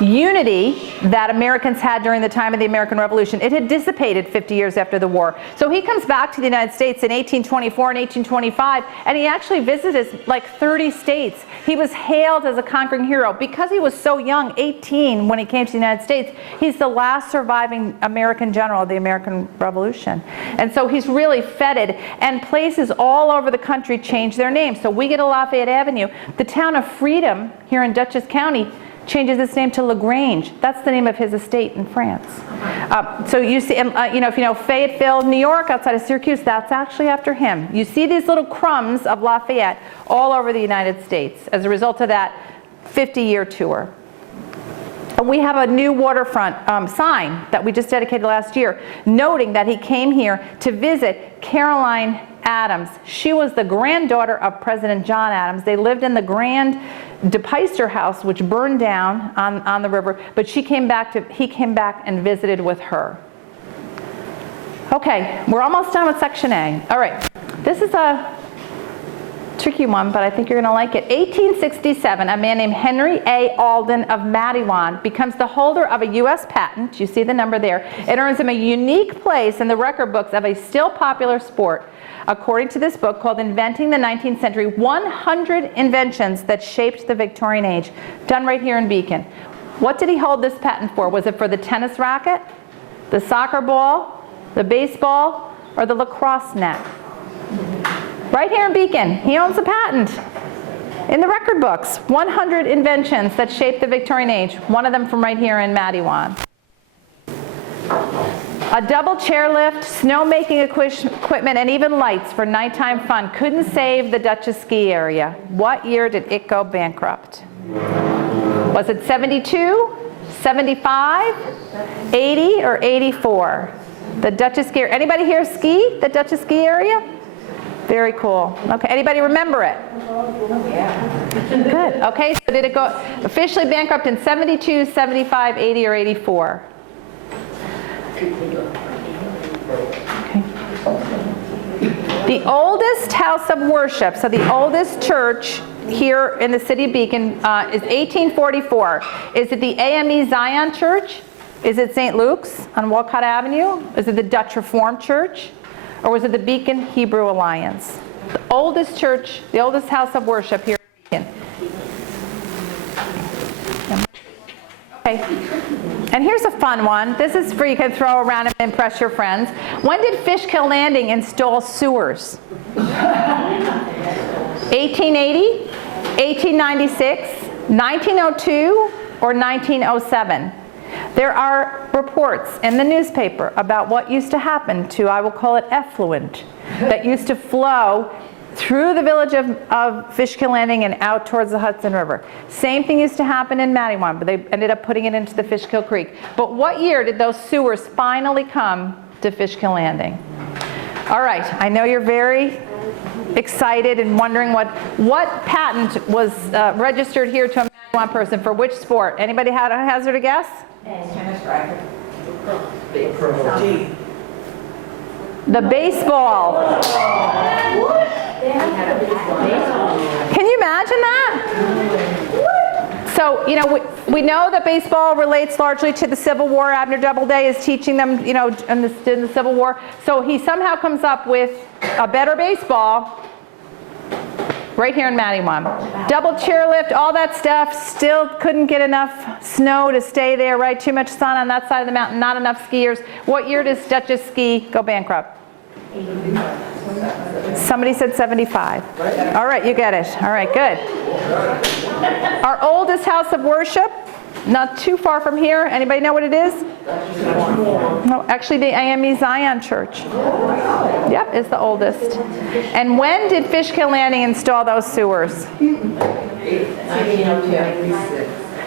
unity that Americans had during the time of the American Revolution. It had dissipated 50 years after the war. So he comes back to the United States in 1824 and 1825, and he actually visited like 30 states. He was hailed as a conquering hero. Because he was so young, 18, when he came to the United States, he's the last surviving American general of the American Revolution. And so he's really feted, and places all over the country change their names. So we get a Lafayette Avenue. The town of Freedom here in Dutchess County changes its name to LaGrange. That's the name of his estate in France. So you see, if you know Fayetteville, New York, outside of Syracuse, that's actually after him. You see these little crumbs of Lafayette all over the United States as a result of that 50-year tour. And we have a new waterfront sign that we just dedicated last year, noting that he came here to visit Caroline Adams. She was the granddaughter of President John Adams. They lived in the Grand DePeyster house, which burned down on the river, but he came back and visited with her. Okay, we're almost done with section A. All right, this is a tricky one, but I think you're going to like it. 1867, a man named Henry A. Alden of Mattawan becomes the holder of a U.S. patent. You see the number there. It earns him a unique place in the record books of a still popular sport. According to this book called Inventing the 19th Century, 100 inventions that shaped the Victorian age, done right here in Beacon. What did he hold this patent for? Was it for the tennis racket, the soccer ball, the baseball, or the lacrosse net? Right here in Beacon, he owns a patent in the record books. 100 inventions that shaped the Victorian age, one of them from right here in Mattawan. A double chairlift, snowmaking equipment, and even lights for nighttime fun couldn't save the Dutchess ski area. What year did it go bankrupt? Was it 72, 75, 80, or 84? The Dutchess ski area. Anybody here ski the Dutchess ski area? Very cool. Okay, anybody remember it? Good. Okay, so did it go officially bankrupt in 72, 75, 80, or 84? Okay. The oldest house of worship, so the oldest church here in the city of Beacon is 1844. Is it the AME Zion Church? Is it St. Luke's on Walcott Avenue? Is it the Dutch Reformed Church? Or was it the Beacon Hebrew Alliance? The oldest church, the oldest house of worship here in Beacon. Okay. And here's a fun one. This is free. You can throw around and impress your friends. When did Fishkill Landing install sewers? 1880, 1896, 1902, or 1907? There are reports in the newspaper about what used to happen to, I will call it effluent, that used to flow through the village of Fishkill Landing and out towards the Hudson River. Same thing used to happen in Mattawan, but they ended up putting it into the Fishkill Creek. But what year did those sewers finally come to Fishkill Landing? All right, I know you're very excited and wondering what patent was registered here to a one person. For which sport? Anybody had a hazard a guess? Tennis racket. The baseball. Can you imagine that? So, you know, we know that baseball relates largely to the Civil War. Abner Doubleday is teaching them, you know, in the Civil War. So he somehow comes up with a better baseball right here in Mattawan. Double chairlift, all that stuff, still couldn't get enough snow to stay there, right? Too much sun on that side of the mountain, not enough skiers. What year does Dutchess Ski go bankrupt? Somebody said 75. All right, you get it. All right, good. Our oldest house of worship, not too far from here. Anybody know what it is? No, actually the AME Zion Church. Yep, is the oldest. And when did Fishkill Landing install those sewers?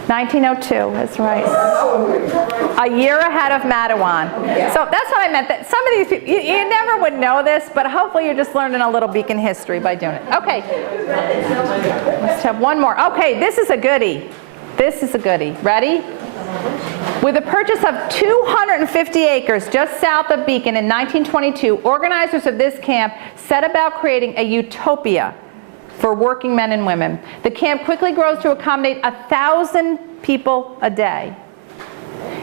1902, that's right. A year ahead of Mattawan. So that's what I meant. That some of these people, you never would know this, but hopefully you're just learning a little Beacon history by doing it. Okay. Let's have one more. Okay, this is a goodie. This is a goodie. Ready? With the purchase of 250 acres just south of Beacon in 1922, organizers of this camp set about creating a utopia for working men and women. The camp quickly grows to accommodate 1,000 people a day.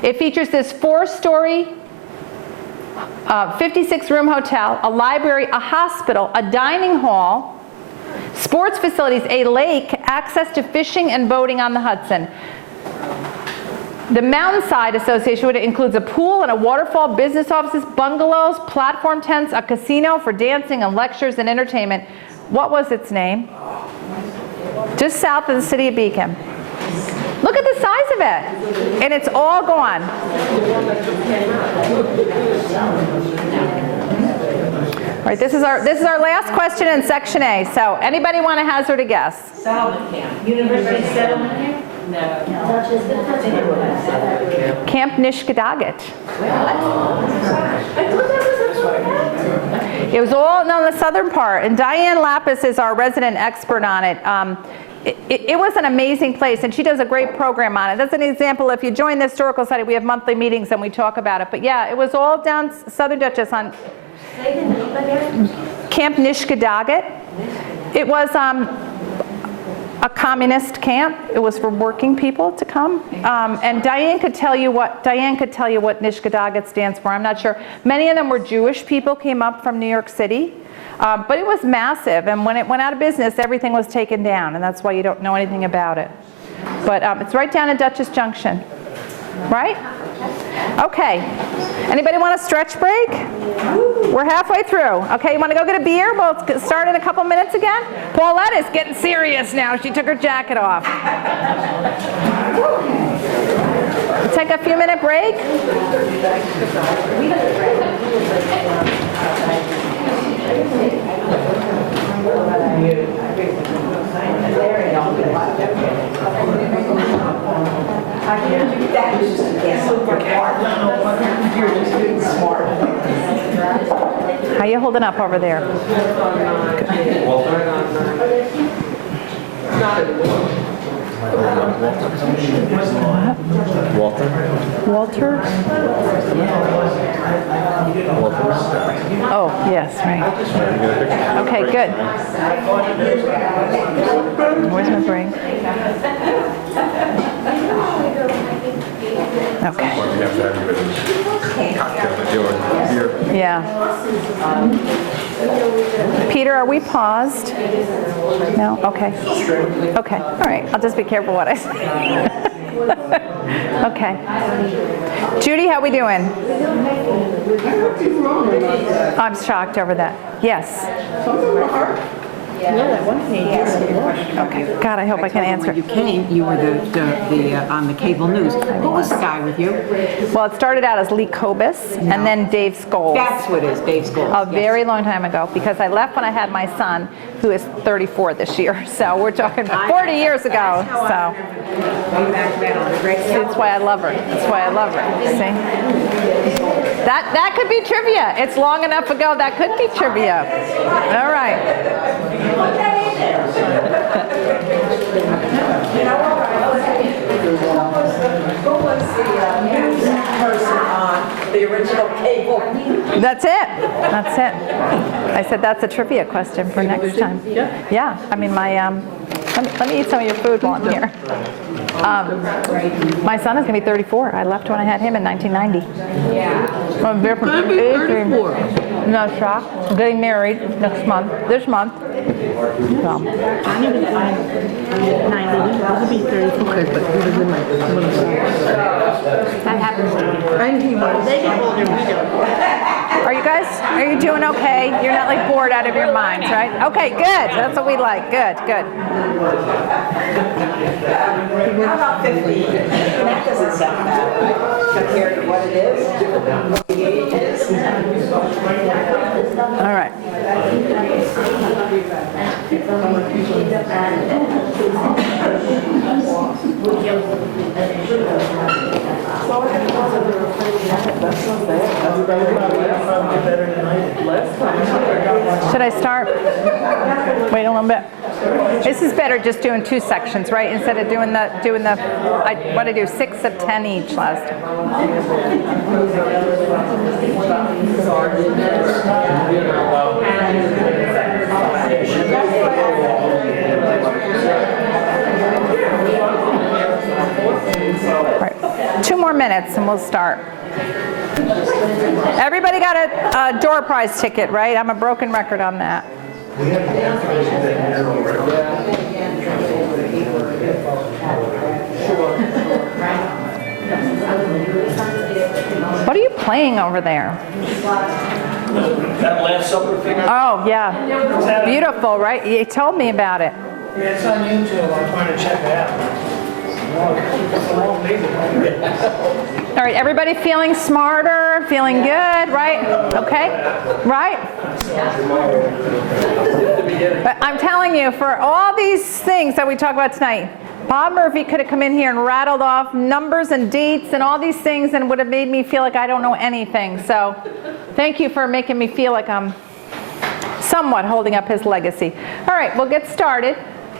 It features this 4-story, 56-room hotel, a library, a hospital, a dining hall, sports facilities, a lake, access to fishing and boating on the Hudson. The Mountainside Association includes a pool and a waterfall, business offices, bungalows, platform tents, a casino for dancing and lectures and entertainment. What was its name? Just south of the city of Beacon. Look at the size of it. And it's all gone. All right, this is our last question in section A. So anybody want to hazard a guess? Settlement camp. University settlement camp? No. Camp Nishkadagat. It was all on the southern part, and Diane Lapis is our resident expert on it. It was an amazing place, and she does a great program on it. That's an example. If you join the Historical Society, we have monthly meetings and we talk about it. But yeah, it was all down Southern Dutchess on Camp Nishkadagat. It was a communist camp. It was for working people to come. And Diane could tell you what Nishkadagat stands for. I'm not sure. Many of them were Jewish people, came up from New York City. But it was massive, and when it went out of business, everything was taken down, and that's why you don't know anything about it. But it's right down at Dutchess Junction, right? Okay. Anybody want a stretch break? We're halfway through. Okay, you want to go get a beer? We'll start in a couple minutes again. Paulette is getting serious now. She took her jacket off. We'll take a few-minute break. How you holding up over there? Walter? Oh, yes, right. Okay, good. Where's my brain? Okay. Yeah. Peter, are we paused? No? Okay. Okay. All right. I'll just be careful what I say. Okay. Judy, how we doing? I'm shocked over that. Yes. Okay. God, I hope I can answer. When you came, you were on the cable news. Who was the guy with you? Well, it started out as Lee Kobus and then Dave Scholes. That's what it is, Dave Scholes. A very long time ago, because I left when I had my son, who is 34 this year. So we're talking about 40 years ago. So that's why I love her. That's why I love her. See? That could be trivia. It's long enough ago. That could be trivia. All right. original cable. That's it. That's it. I said that's a trivia question for next time. Yeah. I mean, my let me eat some of your food while I'm here. My son is going to be 34. I left when I had him in 1990. Yeah. I'm very 34. No shock. I'm getting married next month. This month. So. I'm 90. I'll be 34. Okay, but he was in my that happens to me. They get older, we don't. Are you doing okay? You're not like bored out of your minds, right? Okay, good. That's what we like. Good, good. How about 50? That doesn't sound bad, compared to what it is. All right. Should I start? Wait a little bit. This is better just doing 2 sections, right? Instead of doing the what did I do, 6 of 10 each last time. Right. 2 more minutes and we'll start. Everybody got a door prize ticket, right? I'm a broken record on that. What are you playing over there? That Last Supper thing? Oh, yeah. Beautiful, right? You told me about it. Yeah, it's on YouTube. I'm trying to check it out. All right, everybody feeling smarter, feeling good, right? Okay, right? But I'm telling you, for all these things that we talk about tonight, Bob Murphy could have come in here and rattled off numbers and dates and all these things and would have made me feel like I don't know anything. So thank you for making me feel like I'm somewhat holding up his legacy. All right, we'll get started.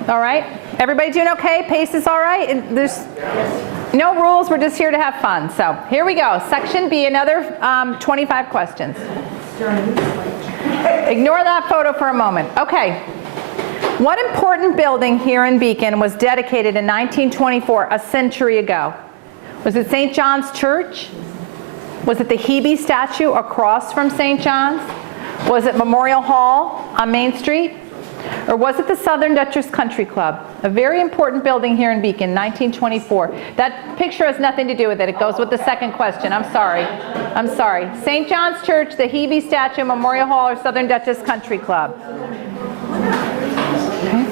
All right, everybody doing okay? Pace is all right? And there's no rules, we're just here to have fun. So here we go. Section B, another 25 questions. Ignore that photo for a moment. Okay. What important building here in Beacon was dedicated in 1924, a century ago? Was it St. John's Church? Was it the Hebe statue across from St. John's? Was it Memorial Hall on Main Street? Or was it the Southern Dutchess Country Club? A very important building here in Beacon, 1924. That picture has nothing to do with it. It goes with the second question. I'm sorry. I'm sorry. St. John's Church, the Hebe statue, Memorial Hall, or Southern Dutchess Country Club? Okay.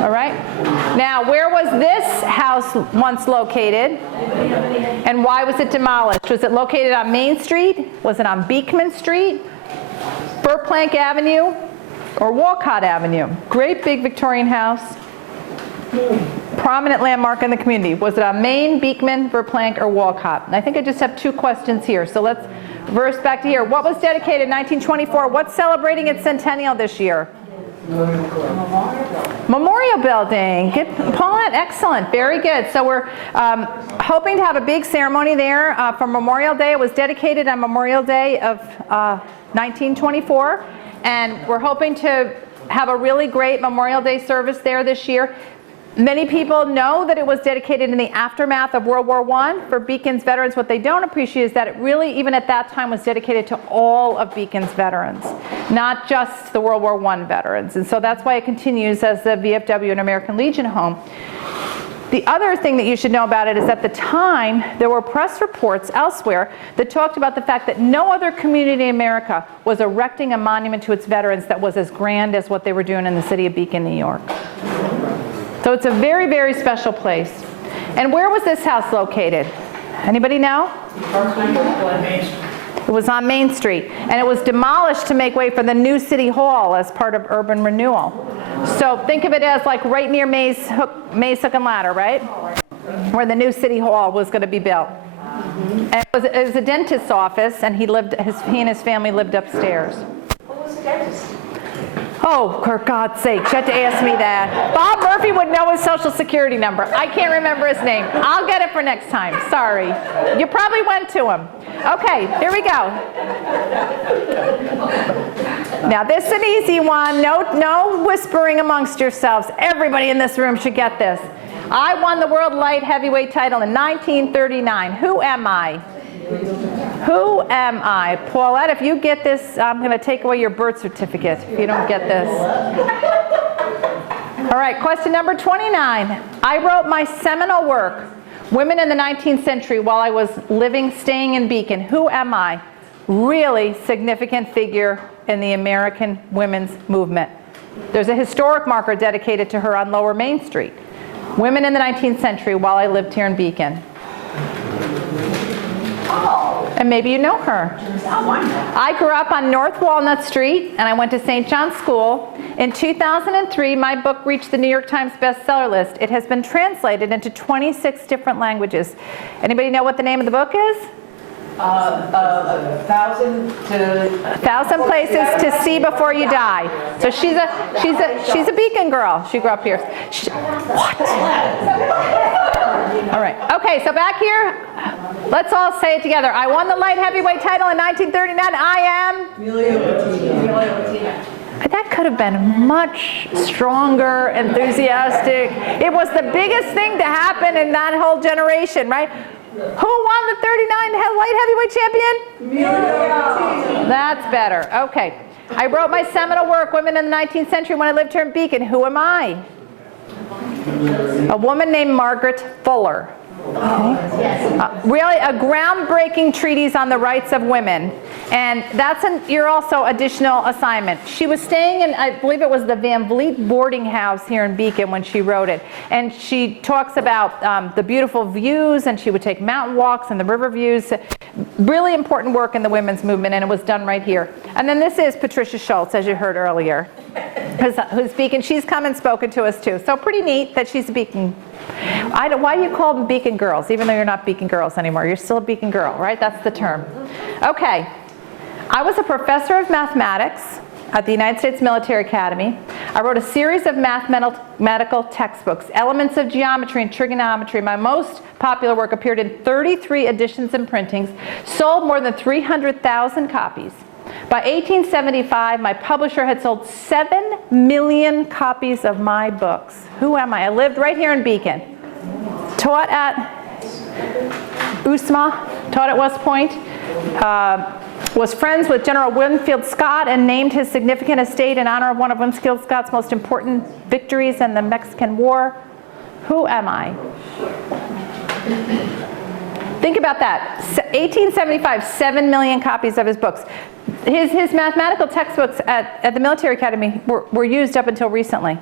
All right. Now, where was this house once located? And why was it demolished? Was it located on Main Street? Was it on Beekman Street? Verplank Avenue? Or Walcott Avenue? Great big Victorian house. Prominent landmark in the community. Was it on Main, Beekman, Verplank, or Walcott? And I think I just have 2 questions here. So let's verse back to here. What was dedicated in 1924? What's celebrating its centennial this year? Memorial Building. Good, Paulette, excellent. Very good. So we're hoping to have a big ceremony there for Memorial Day. It was dedicated on Memorial Day of 1924. And we're hoping to have a really great Memorial Day service there this year. Many people know that it was dedicated in the aftermath of World War I for Beacon's veterans. What they don't appreciate is that it really, even at that time, was dedicated to all of Beacon's veterans, not just the World War I veterans. And so that's why it continues as the VFW and American Legion home. The other thing that you should know about it is at the time, there were press reports elsewhere that talked about the fact that no other community in America was erecting a monument to its veterans that was as grand as what they were doing in the city of Beacon, New York. So it's a very, very special place. And where was this house located? Anybody know? It was on Main Street. And it was demolished to make way for the new City Hall as part of urban renewal. So think of it as like right near Mays Hook and Ladder, right? Where the new City Hall was going to be built. And it was a dentist's office, and he and his family lived upstairs. What was the dentist? Oh, Oh, for God's sake, you had to ask me that. Bob Murphy would know his social security number. I can't remember his name. I'll get it for next time. Sorry. You probably went to him. Okay, here we go. Now, this is an easy one. No whispering amongst yourselves. Everybody in this room should get this. I won the World Light Heavyweight title in 1939. Who am I? Who am I? Paulette, if you get this, I'm going to take away your birth certificate if you don't get this. All right, question number 29. I wrote my seminal work, Women in the 19th Century, while I was staying in Beacon. Who am I? Really significant figure in the American women's movement. There's a historic marker dedicated to her on Lower Main Street. Women in the 19th Century, while I lived here in Beacon. And maybe you know her. I grew up on North Walnut Street, and I went to St. John's School. In 2003, my book reached the New York Times bestseller list. It has been translated into 26 different languages. Anybody know what the name of the book is? 1,000 Places to See Before You Die. So she's a Beacon girl. She grew up here. What? All right. Okay, so back here, let's all say it together. I won the light heavyweight title in 1939. I am? That could have been much stronger, enthusiastic. It was the biggest thing to happen in that whole generation, right? Who won the 39 light heavyweight champion? That's better. Okay. I wrote my seminal work, Women in the 19th Century, when I lived here in Beacon. Who am I? A woman named Margaret Fuller. Okay. Really a groundbreaking treatise on the rights of women. And that's your also additional assignment. She was staying in, I believe it was the Van Vliet boarding house here in Beacon when she wrote it. And she talks about the beautiful views, and she would take mountain walks and the river views. Really important work in the women's movement, and it was done right here. And then this is Patricia Schultz, as you heard earlier, who's Beacon. She's come and spoken to us too. So pretty neat that she's a Beacon. Why do you call them Beacon girls, even though you're not Beacon girls anymore? You're still a Beacon girl, right? That's the term. Okay. I was a professor of mathematics at the United States Military Academy. I wrote a series of mathematical textbooks, Elements of Geometry and Trigonometry. My most popular work appeared in 33 editions and printings, sold more than 300,000 copies. By 1875, my publisher had sold 7 million copies of my books. Who am I? I lived right here in Beacon. Taught at USMA, taught at West Point. Was friends with General Winfield Scott and named his significant estate in honor of one of Winfield Scott's most important victories in the Mexican War. Who am I? Think about that. 1875, 7 million copies of his books. His mathematical textbooks at the Military Academy were used up until recently.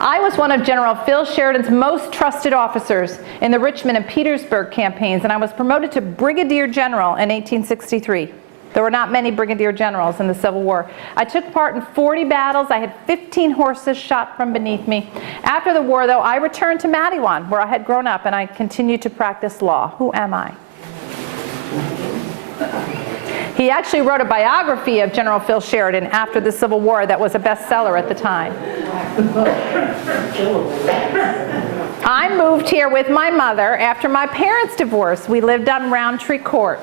I was one of General Phil Sheridan's most trusted officers in the Richmond and Petersburg campaigns, and I was promoted to Brigadier General in 1863. There were not many brigadier generals in the Civil War. I took part in 40 battles. I had 15 horses shot from beneath me. After the war, though, I returned to Mattawan, where I had grown up, and I continued to practice law. Who am I? He actually wrote a biography of General Phil Sheridan after the Civil War that was a bestseller at the time. I moved here with my mother after my parents' divorce. We lived on Roundtree Court.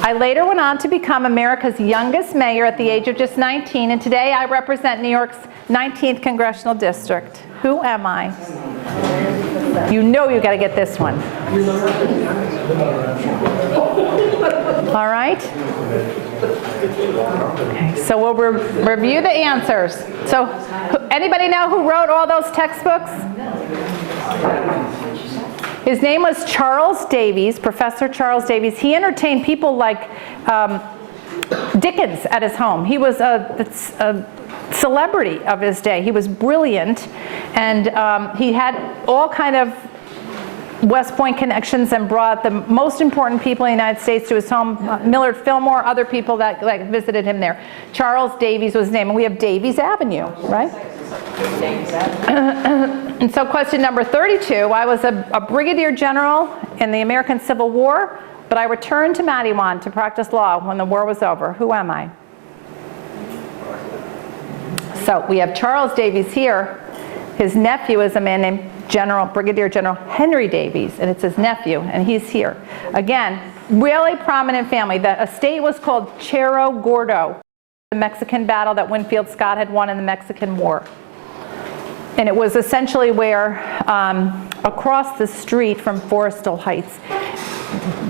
I later went on to become America's youngest mayor at the age of just 19, and today I represent New York's 19th Congressional District. Who am I? You know you got to get this one. All right? Okay, so we'll review the answers. So anybody know who wrote all those textbooks? His name was Charles Davies, Professor Charles Davies. He entertained people like Dickens at his home. He was a celebrity of his day. He was brilliant, and he had all kind of West Point connections and brought the most important people in the United States to his home. Millard Fillmore, other people that visited him there. Charles Davies was his name, and we have Davies Avenue, right? And so question number 32, I was a brigadier general in the American Civil War, but I returned to Mattawan to practice law when the war was over. Who am I? So we have Charles Davies here. His nephew is a man named Brigadier General Henry Davies, and it's his nephew, and he's here. Again, really prominent family. The estate was called Cerro Gordo, the Mexican battle that Winfield Scott had won in the Mexican War. And it was essentially where, across the street from Forrestal Heights,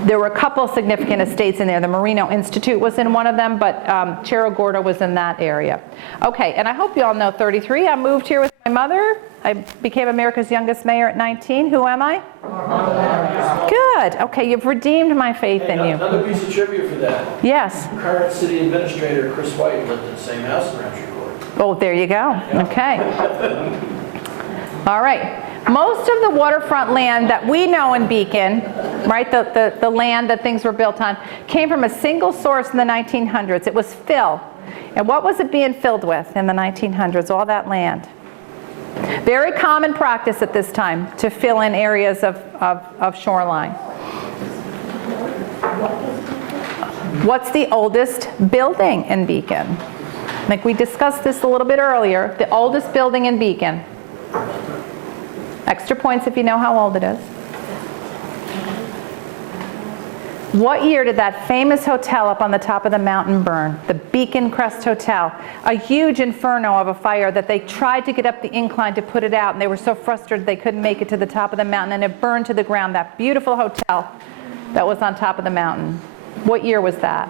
there were a couple of significant estates in there. The Marino Institute was in one of them, but Cerro Gordo was in that area. Okay, and I hope you all know 33. I moved here with my mother. I became America's youngest mayor at 19. Who am I? Good. Okay, you've redeemed my faith in you. Another piece of trivia for that. Yes. Current city administrator Chris White lived in the same house in Ramsey Court. Oh, there you go. Okay. All right. Most of the waterfront land that we know in Beacon, right, the land that things were built on, came from a single source in the 1900s. It was fill. And what was it being filled with in the 1900s, all that land? Very common practice at this time to fill in areas of shoreline. What's the oldest building in Beacon? Like we discussed this a little bit earlier, the oldest building in Beacon. Extra points if you know how old it is. What year did that famous hotel up on the top of the mountain burn? The Beacon Crest Hotel. A huge inferno of a fire that they tried to get up the incline to put it out, and they were so frustrated they couldn't make it to the top of the mountain, and it burned to the ground. That beautiful hotel that was on top of the mountain. What year was that?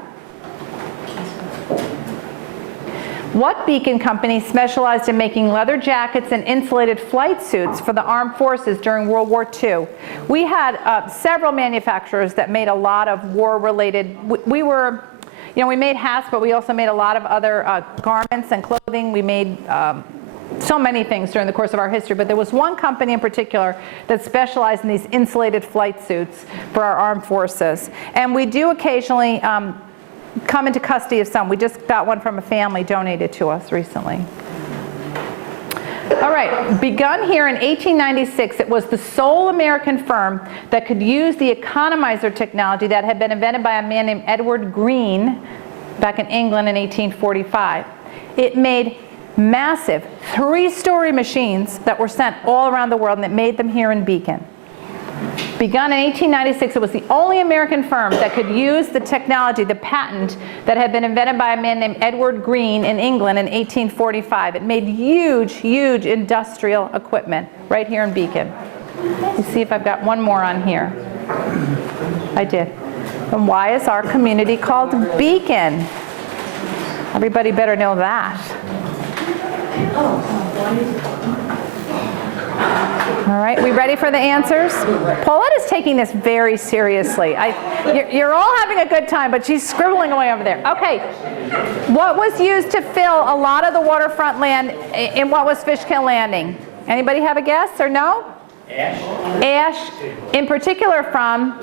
What Beacon company specialized in making leather jackets and insulated flight suits for the armed forces during World War II? We had several manufacturers that made a lot of war-related, we made hats, but we also made a lot of other garments and clothing. We made so many things during the course of our history, but there was one company in particular that specialized in these insulated flight suits for our armed forces. And we do occasionally come into custody of some. We just got one from a family donated to us recently. All right, begun here in 1896, it was the sole American firm that could use the economizer technology that had been invented by a man named Edward Green back in England in 1845. It made massive 3-story machines that were sent all around the world, and it made them here in Beacon. Begun in 1896, it was the only American firm that could use the technology, the patent that had been invented by a man named Edward Green in England in 1845. It made huge, huge industrial equipment right here in Beacon. Let's see if I've got one more on here. I did. And why is our community called Beacon? Everybody better know that. All right, we ready for the answers? Paulette is taking this very seriously. You're all having a good time, but she's scribbling away over there. Okay, what was used to fill a lot of the waterfront land in what was Fishkill Landing? Anybody have a guess or no? Ash. Ash, in particular from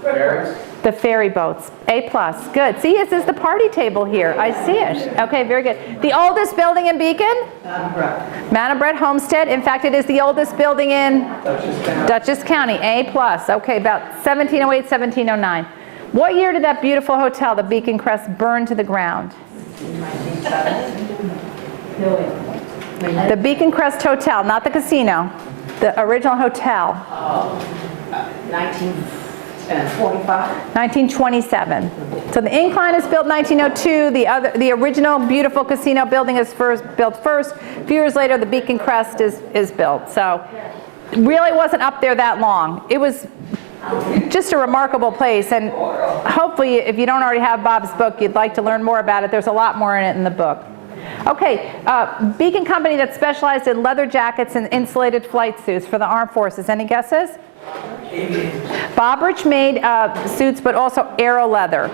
the ferry boats. A+. Good. See, this is the party table here. I see it. Okay, very good. The oldest building in Beacon? Manor Brett Homestead. In fact, it is the oldest building in Dutchess County. A+. Okay, about 1708, 1709. What year did that beautiful hotel, the Beacon Crest, burn to the ground? The Beacon Crest Hotel, not the casino. The original hotel. 1945. 1927. So the incline is built 1902. The original beautiful casino building is built first. A few years later, the Beacon Crest is built. So it really wasn't up there that long. It was just a remarkable place. And hopefully, if you don't already have Bob's book, you'd like to learn more about it. There's a lot more in it in the book. Okay, Beacon company that specialized in leather jackets and insulated flight suits for the armed forces. Any guesses? Bobridge made suits, but also Aero Leather.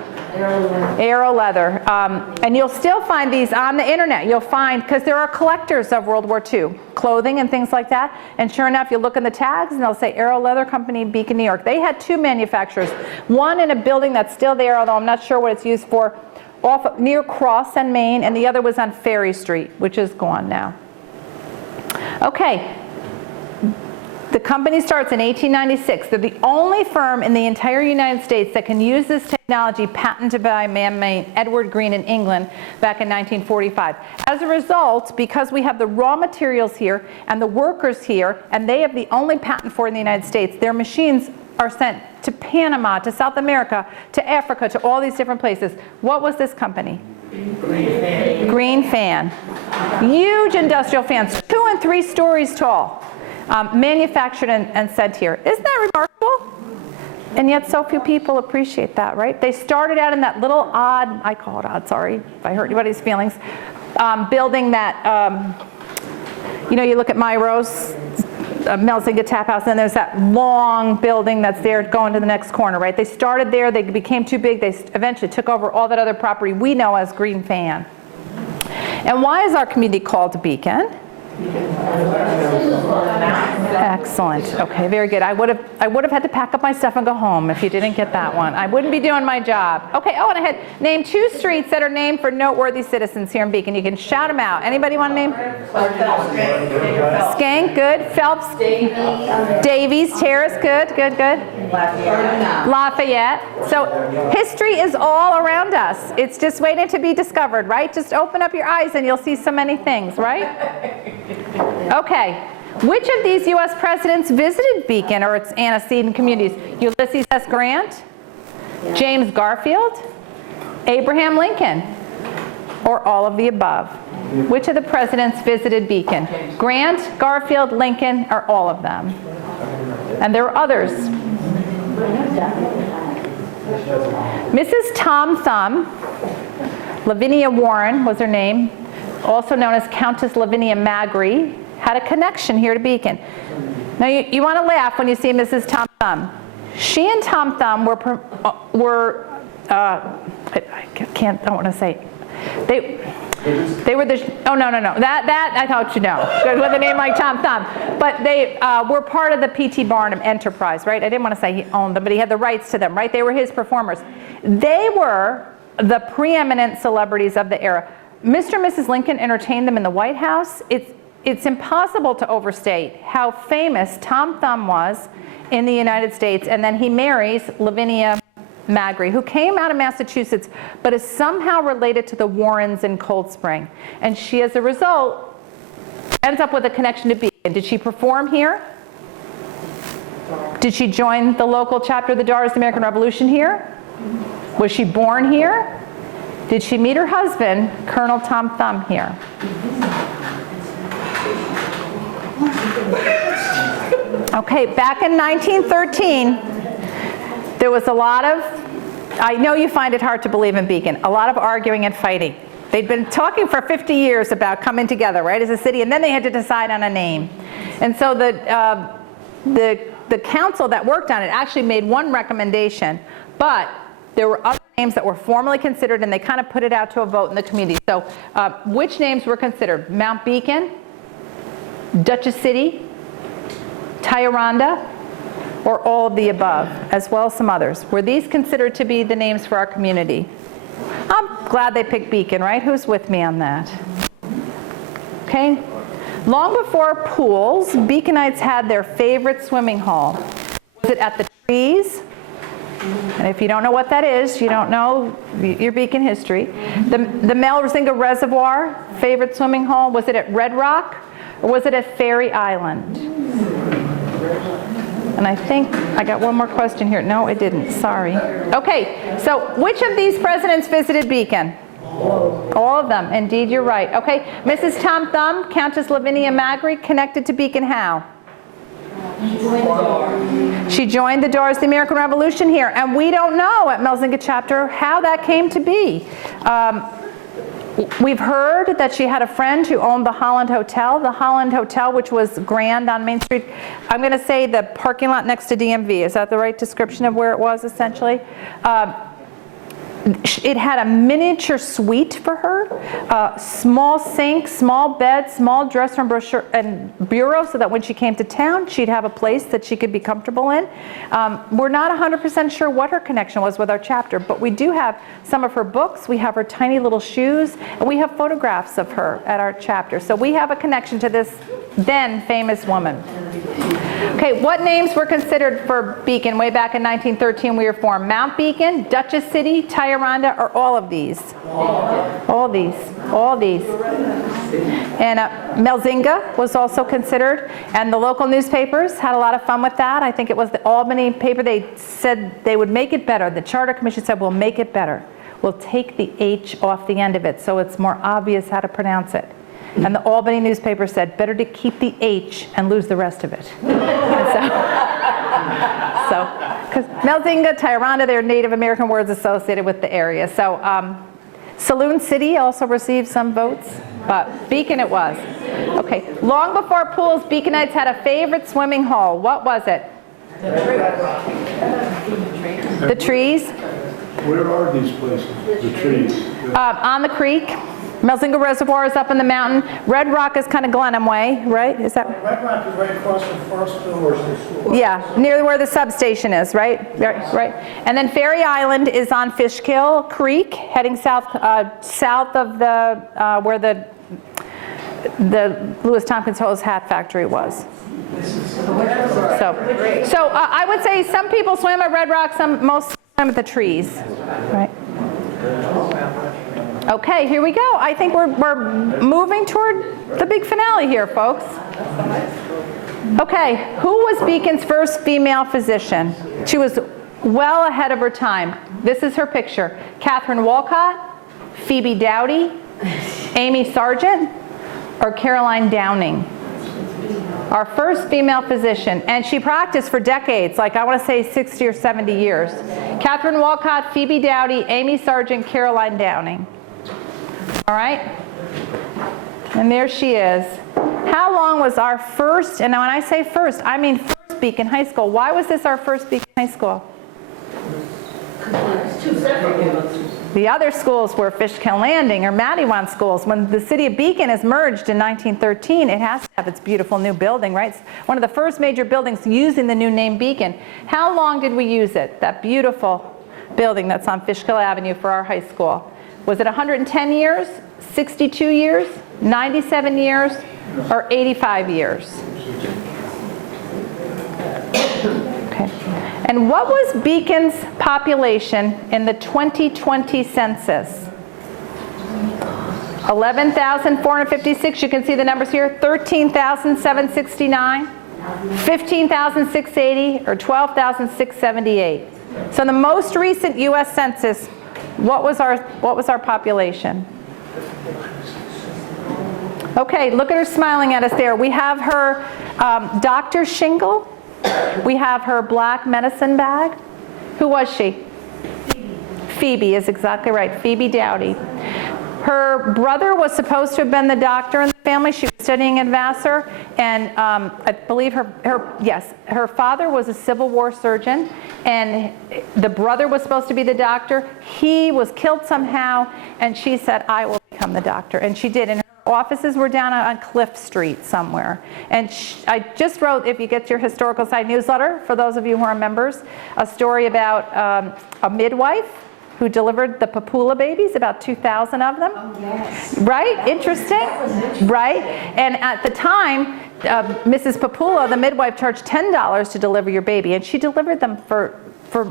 Aero Leather. And you'll still find these on the internet. You'll find, because there are collectors of World War II, clothing and things like that. And sure enough, you look in the tags and they'll say Aero Leather Company, Beacon, New York. They had 2 manufacturers. One in a building that's still there, although I'm not sure what it's used for, near Cross and Main, and the other was on Ferry Street, which is gone now. Okay. The company starts in 1896. They're the only firm in the entire United States that can use this technology patented by a man named Edward Green in England back in 1945. As a result, because we have the raw materials here and the workers here, and they have the only patent for it in the United States, their machines are sent to Panama, to South America, to Africa, to all these different places. What was this company? Green Fan. Huge industrial fans, 2 and 3 stories tall. Manufactured and sent here. Isn't that remarkable? And yet so few people appreciate that, right? They started out in that little odd, I call it odd, sorry if I hurt anybody's feelings, building that, you look at Myros, Melzinga Tap House, and there's that long building that's there going to the next corner, right? They started there, they became too big, they eventually took over all that other property we know as Green Fan. And why is our community called Beacon? Excellent. Okay, very good. I would have had to pack up my stuff and go home if you didn't get that one. I wouldn't be doing my job. Okay, and I had named 2 streets that are named for noteworthy citizens here in Beacon. You can shout them out. Anybody want to name? Skank, good. Phelps. Davies. Terrace, good. Lafayette. So history is all around us. It's just waiting to be discovered, right? Just open up your eyes and you'll see so many things, right? Okay. Which of these U.S. presidents visited Beacon or its antecedent communities? Ulysses S. Grant, James Garfield, Abraham Lincoln, or all of the above? Which of the presidents visited Beacon? Grant, Garfield, Lincoln, or all of them? And there are others. Mrs. Tom Thumb, Lavinia Warren was her name, also known as Countess Lavinia Magri, had a connection here to Beacon. Now you want to laugh when you see Mrs. Tom Thumb. She and Tom Thumb were I don't want to say, they were the, oh no, that I thought you know, with a name like Tom Thumb. But they were part of the P.T. Barnum enterprise, right? I didn't want to say he owned them, but he had the rights to them, right? They were his performers. They were the preeminent celebrities of the era. Mr. and Mrs. Lincoln entertained them in the White House. It's impossible to overstate how famous Tom Thumb was in the United States, and then he marries Lavinia Magri, who came out of Massachusetts, but is somehow related to the Warrens in Cold Spring. And she, as a result, ends up with a connection to Beacon. Did she perform here? Did she join the local chapter of the Daughters of the American Revolution here? Was she born here? Did she meet her husband, Colonel Tom Thumb, here? Okay, back in 1913, there was a lot of, I know you find it hard to believe in Beacon, a lot of arguing and fighting. They'd been talking for 50 years about coming together, right, as a city, and then they had to decide on a name. And so the council that worked on it actually made one recommendation, but there were other names that were formally considered, and they kind of put it out to a vote in the community. So which names were considered? Mount Beacon, Dutchess City, Tyranda, or all of the above, as well as some others? Were these considered to be the names for our community? I'm glad they picked Beacon, right? Who's with me on that? Okay. Long before pools, Beaconites had their favorite swimming hole. Was it at the Trees? And if you don't know what that is, you don't know your Beacon history. The Melzinga Reservoir, favorite swimming hole, was it at Red Rock, or was it at Ferry Island? And I think I got one more question here. No, I didn't. Sorry. Okay, so which of these presidents visited Beacon? All of them. Indeed, you're right. Okay, Mrs. Tom Thumb, Countess Lavinia Magri, connected to Beacon how? She joined the Daughters of the American Revolution here, and we don't know at Melzinga chapter how that came to be. We've heard that she had a friend who owned the Holland Hotel, which was grand on Main Street. I'm going to say the parking lot next to DMV. Is that the right description of where it was, essentially? It had a miniature suite for her, small sink, small bed, small dressing room and bureau, so that when she came to town, she'd have a place that she could be comfortable in. We're not 100% sure what her connection was with our chapter, but we do have some of her books, we have her tiny little shoes, and we have photographs of her at our chapter. So we have a connection to this then famous woman. Okay, what names were considered for Beacon way back in 1913 we were formed? Mount Beacon, Dutchess City, Tyranda, or all of these? All these. And Melzinga was also considered, and the local newspapers had a lot of fun with that. I think it was the Albany paper. They said they would make it better. The Charter Commission said, we'll make it better. We'll take the H off the end of it so it's more obvious how to pronounce it. And the Albany newspaper said, better to keep the H and lose the rest of it. Because Melzinga, Tyranda, they're Native American words associated with the area. So Saloon City also received some votes, but Beacon it was. Okay, long before pools, Beaconites had a favorite swimming hole. What was it? The trees. Where are these places, the trees? On the creek. Melzinga Reservoir is up in the mountain. Red Rock is kind of Glenham Way, right? Is that? Red Rock is right across from Forestville. Yeah, near where the substation is, right? Right. And then Ferry Island is on Fishkill Creek, heading south south of the where the Lewis Tompkins Hose hat factory was. So I would say some people swim at Red Rock, most swim at the trees, right? Okay, here we go. I think we're moving toward the big finale here, folks. Okay, who was Beacon's first female physician? She was well ahead of her time. This is her picture. Catherine Walcott, Phoebe Dowdy, Amy Sargent, or Caroline Downing. Our first female physician, and she practiced for decades, like I want to say 60 or 70 years. Catherine Walcott, Phoebe Dowdy, Amy Sargent, Caroline Downing. All right, and there she is. How long was our first, and when I say first, I mean first Beacon High School. Why was this our first Beacon High School? The other schools were Fishkill Landing or Mattywan schools. When the city of Beacon is merged in 1913, it has to have its beautiful new building, right? It's one of the first major buildings using the new name Beacon. How long did we use it, that beautiful building that's on Fishkill Avenue for our high school? Was it 110 years, 62 years, 97 years, or 85 years? Okay. And what was Beacon's population in the 2020 census? 11,456, you can see the numbers here, 13,769, 15,680, or 12,678. So the most recent US Census, what was our population? Okay, look at her smiling at us there. We have her Dr. Shingle. We have her black medicine bag. Who was she? Phoebe is exactly right. Phoebe Dowdy. Her brother was supposed to have been the doctor in the family. She was studying at Vassar, and I believe her father was a Civil War surgeon, and the brother was supposed to be the doctor. He was killed somehow, and she said, I will become the doctor, and she did. And her offices were down on Cliff Street somewhere. And I just wrote, if you get your Historical Site newsletter, for those of you who are members, a story about a midwife who delivered the Papula babies, about 2,000 of them. Oh, yes. Right? Interesting? Right? And at the time, Mrs. Papula, the midwife, charged $10 to deliver your baby, and she delivered them for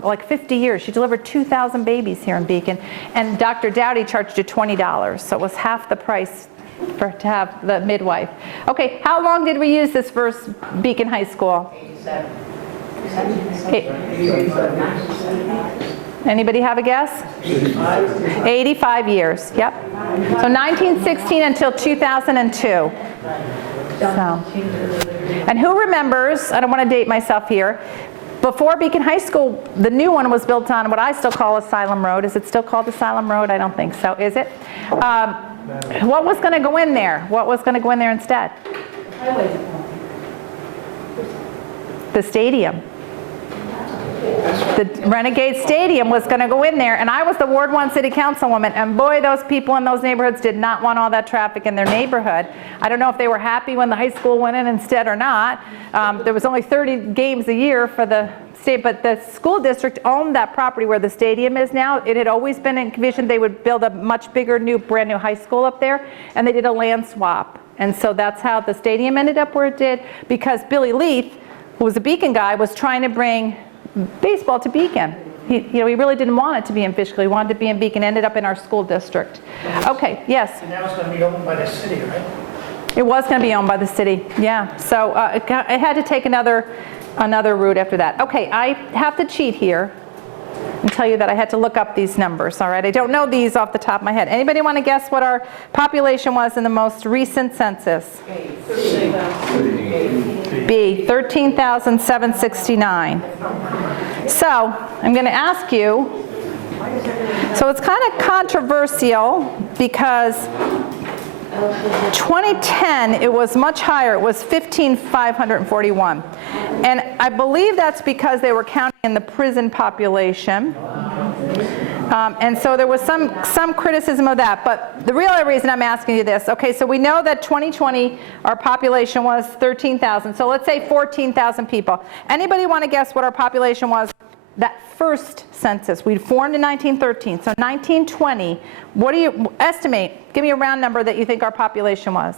like 50 years. She delivered 2,000 babies here in Beacon, and Dr. Dowdy charged you $20, so it was half the price to have the midwife. Okay, how long did we use this first Beacon High School? 87. Anybody have a guess? 85 years, yep. So 1916 until 2002. So, and who remembers, I don't want to date myself here, before Beacon High School, the new one was built on what I still call Asylum Road. Is it still called Asylum Road? I don't think so, is it? What was going to go in there? What was going to go in there instead? The stadium. The Renegade Stadium was going to go in there, and I was the Ward 1 City Councilwoman, and boy, those people in those neighborhoods did not want all that traffic in their neighborhood. I don't know if they were happy when the high school went in instead or not. There was only 30 games a year for the state, but the school district owned that property where the stadium is now. It had always been envisioned they would build a much bigger, brand new high school up there, and they did a land swap. And so that's how the stadium ended up where it did, because Billy Leith who was a Beacon guy, was trying to bring baseball to Beacon. He really didn't want it to be in Fishkill. He wanted it to be in Beacon. Ended up in our school district. Okay, yes. And now it's going to be owned by the city, right? It was going to be owned by the city, yeah. So it had to take another route after that. Okay, I have to cheat here and tell you that I had to look up these numbers, all right? I don't know these off the top of my head. Anybody want to guess what our population was in the most recent census? B, 13,769. So I'm going to ask you, so it's kind of controversial because 2010, it was much higher. It was 15,541. And I believe that's because they were counting in the prison population. And so there was some criticism of that. But the real reason I'm asking you this, okay, so we know that 2020, our population was 13,000. So let's say 14,000 people. Anybody want to guess what our population was that first census? We formed in 1913. So 1920, what do you estimate? Give me a round number that you think our population was.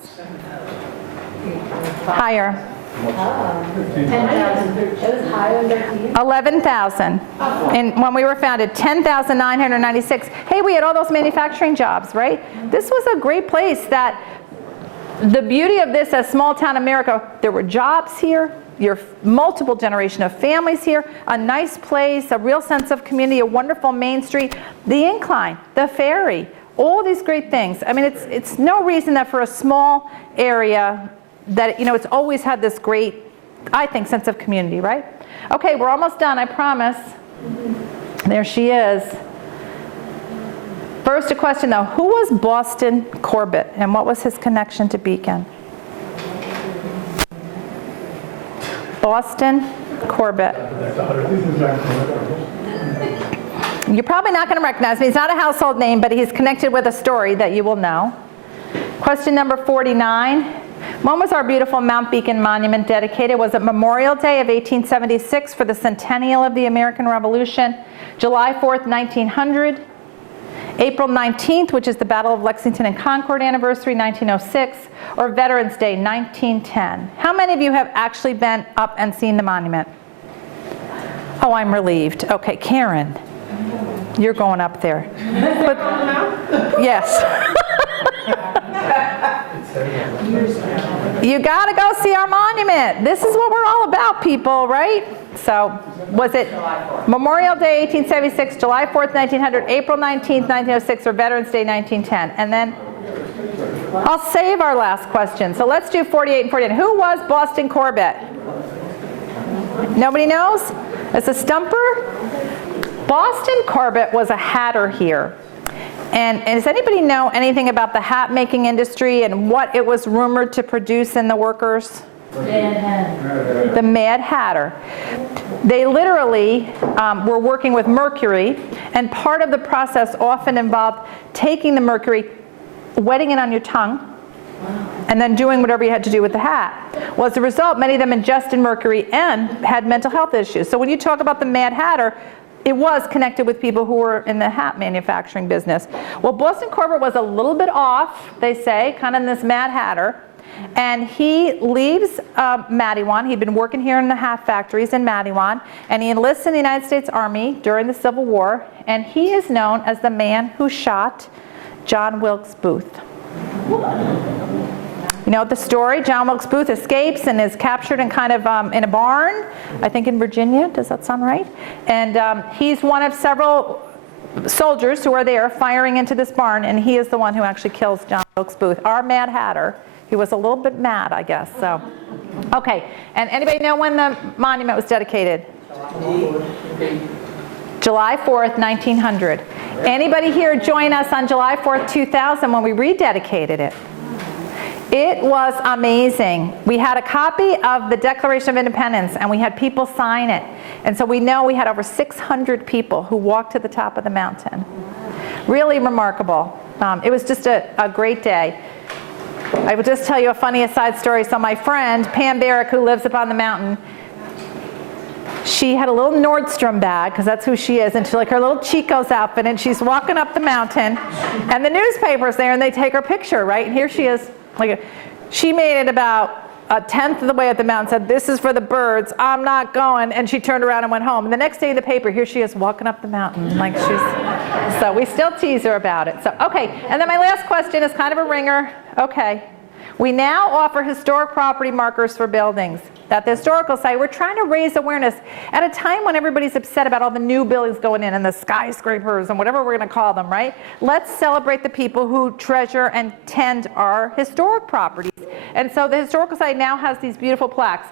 Higher. 10,000. It was higher than 11,000. And when we were founded, 10,996. Hey, we had all those manufacturing jobs, right? This was a great place that the beauty of this as small town America, there were jobs here, your multiple generation of families here, a nice place, a real sense of community, a wonderful Main Street, the incline, the ferry, all these great things. I mean, it's no reason that for a small area that, it's always had this great, I think, sense of community, right? Okay, we're almost done, I promise. There she is. First, a question though, who was Boston Corbett and what was his connection to Beacon? Boston Corbett. You're probably not going to recognize him. He's not a household name, but he's connected with a story that you will know. Question number 49. When was our beautiful Mount Beacon Monument dedicated? Was it Memorial Day of 1876 for the centennial of the American Revolution, July 4th, 1900, April 19th, which is the Battle of Lexington and Concord anniversary, 1906, or Veterans Day, 1910? How many of you have actually been up and seen the monument? Oh, I'm relieved. Okay, Karen, you're going up there. But, yes. You got to go see our monument. This is what we're all about, people, right? So, was it Memorial Day, 1876, July 4th, 1900, April 19th, 1906, or Veterans Day, 1910? And then I'll save our last question. So let's do 48 and 49. Who was Boston Corbett? Nobody knows? As a stumper? Boston Corbett was a hatter here. And does anybody know anything about the hat making industry and what it was rumored to produce in the workers? The Mad Hatter. They literally were working with mercury, and part of the process often involved taking the mercury, wetting it on your tongue, and then doing whatever you had to do with the hat. Well, as a result, many of them ingested mercury and had mental health issues. So when you talk about the Mad Hatter, it was connected with people who were in the hat manufacturing business. Well, Boston Corbett was a little bit off, they say, kind of in this Mad Hatter. And he leaves Mattawan. He'd been working here in the hat factories in Mattawan. And he enlists in the United States Army during the Civil War. And he is known as the man who shot John Wilkes Booth. You know the story? John Wilkes Booth escapes and is captured in kind of in a barn, I think in Virginia. Does that sound right? And he's one of several soldiers who are there firing into this barn, and he is the one who actually kills John Wilkes Booth, our Mad Hatter. He was a little bit mad, I guess. So, okay. And anybody know when the monument was dedicated? July 4th, 1900. Anybody here join us on July 4th, 2000 when we rededicated it? It was amazing. We had a copy of the Declaration of Independence, and we had people sign it. And so we know we had over 600 people who walked to the top of the mountain. Really remarkable. It was just a great day. I will just tell you a funny aside story. So my friend, Pam Barrick, who lives up on the mountain, she had a little Nordstrom bag, because that's who she is, and she like her little Chico's outfit, and she's walking up the mountain, and the newspaper's there, and they take her picture, right? And here she is. She made it about a tenth of the way up the mountain, said, "This is for the birds, I'm not going," and she turned around and went home. And the next day in the paper, here she is walking up the mountain like she's, so we still tease her about it. So, okay, and then my last question is kind of a ringer. Okay, we now offer historic property markers for buildings. At the historical site, we're trying to raise awareness at a time when everybody's upset about all the new buildings going in and the skyscrapers and whatever we're going to call them, right? Let's celebrate the people who treasure and tend our historic properties. And so the historical site now has these beautiful plaques.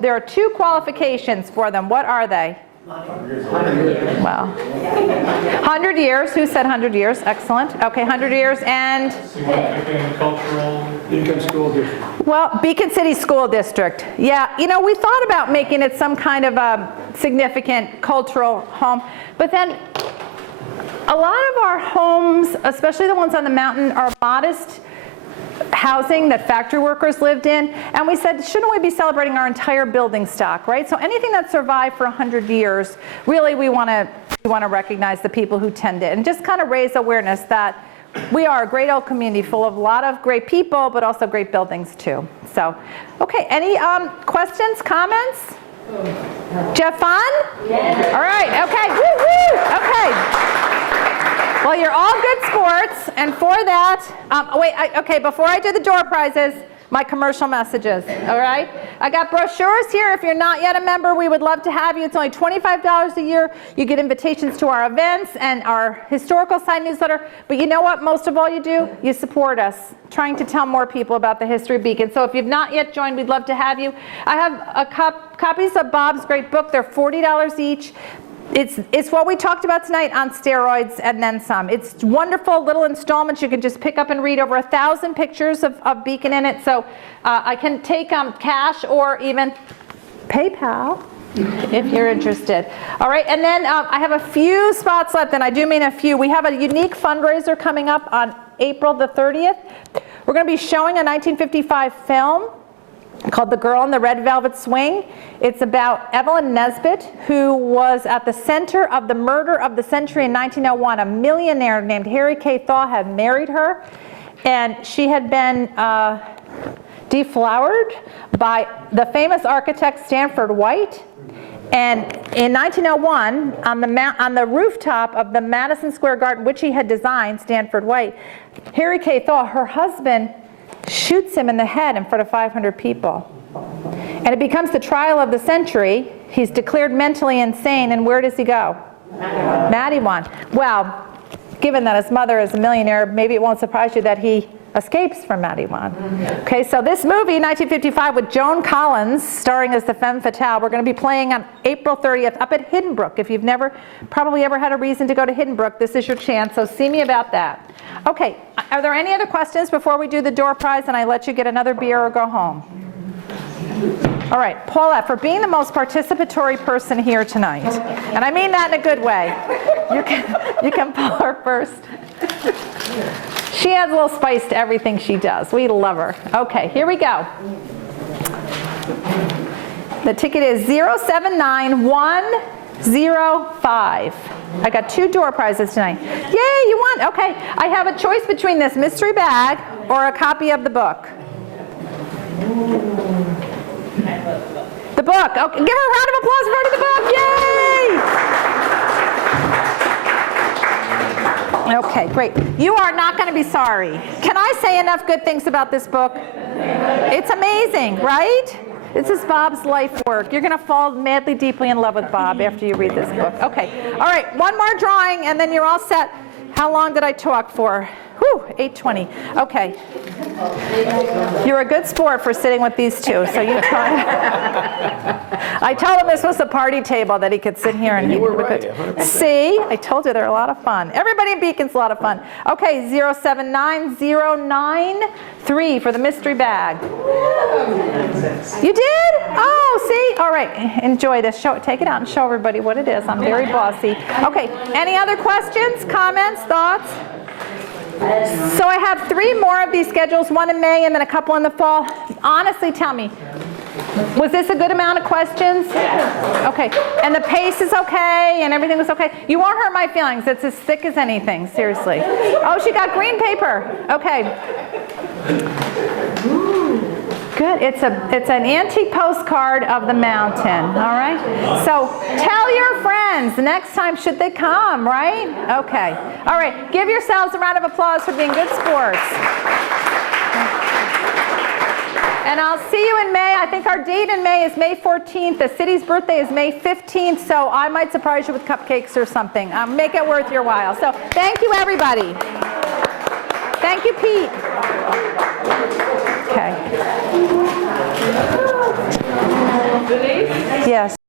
There are 2 qualifications for them. What are they? Well, 100 years. Who said 100 years? Excellent. Okay, 100 years and? Significant cultural. Beacon School District. Well, Beacon City School District. Yeah, you know, we thought about making it some kind of a significant cultural home, but then a lot of our homes, especially the ones on the mountain, are modest housing that factory workers lived in, and we said, shouldn't we be celebrating our entire building stock, right? So anything that survived for 100 years, really we want to recognize the people who tend it and just kind of raise awareness that we are a great old community full of a lot of great people, but also great buildings too. So, okay, any questions, comments? Jeff, fun? Yeah. All right, okay, woo-woo, okay. Well, you're all good sports, and for that, okay, before I do the door prizes, my commercial messages, all right? I got brochures here. If you're not yet a member, we would love to have you. It's only $25 a year. You get invitations to our events and our historical site newsletter, but you know what most of all you do? You support us, trying to tell more people about the history of Beacon. So if you've not yet joined, we'd love to have you. I have copies of Bob's great book. They're $40 each. It's what we talked about tonight on steroids and then some. It's wonderful little installments you can just pick up and read. Over 1,000 pictures of Beacon in it. So I can take cash or even PayPal if you're interested. All right, and then I have a few spots left, and I do mean a few. We have a unique fundraiser coming up on April the 30th. We're going to be showing a 1955 film called The Girl in the Red Velvet Swing. It's about Evelyn Nesbit, who was at the center of the murder of the century in 1901. A millionaire named Harry K. Thaw had married her, and she had been deflowered by the famous architect Stanford White. And in 1901, on the rooftop of the Madison Square Garden, which he had designed, Stanford White, Harry K. Thaw, her husband, shoots him in the head in front of 500 people. And it becomes the trial of the century. He's declared mentally insane, and where does he go? Madiwan. Well, given that his mother is a millionaire, maybe it won't surprise you that he escapes from Madiwan. Okay, so this movie, 1955, with Joan Collins starring as the femme fatale, we're going to be playing on April 30th up at Hidden Brook. If you've probably ever had a reason to go to Hidden Brook, this is your chance, so see me about that. Okay, are there any other questions before we do the door prize and I let you get another beer or go home? All right, Paulette, for being the most participatory person here tonight, and I mean that in a good way, you can pull her first. She adds a little spice to everything she does. We love her. Okay, here we go. The ticket is 079105. I got 2 door prizes tonight. Yay, you won. Okay, I have a choice between this mystery bag or a copy of the book. The book. Okay, give her a round of applause for the book. Yay! Okay, great. You are not going to be sorry. Can I say enough good things about this book? It's amazing, right? This is Bob's life work. You're going to fall madly, deeply in love with Bob after you read this book. Okay. All right, one more drawing, and then you're all set. How long did I talk for? Whew, 8:20. Okay. You're a good sport for sitting with these two, so you try. I told him this was a party table that he could sit here and You were right, 100%. See? I told you they're a lot of fun. Everybody in Beacon's a lot of fun. Okay, 079093 for the mystery bag. You did? Oh, see? All right. Enjoy this. Take it out and show everybody what it is. I'm very bossy. Okay. Any other questions, comments, thoughts? So I have 3 more of these schedules, one in May and then a couple in the fall. Honestly, tell me, was this a good amount of questions? Okay. And the pace is okay and everything was okay? You won't hurt my feelings. It's as thick as anything, seriously. Oh, she got green paper. Okay. Good. It's an antique postcard of the mountain. All right. So tell your friends the next time should they come. Right. Okay. All right. Give yourselves a round of applause for being good sports. And I'll see you in May. I think our date in May is May 14th. The city's birthday is May 15th, so I might surprise you with cupcakes or something. Make it worth your while. So thank you, everybody. Thank you, Pete. Okay. Yes.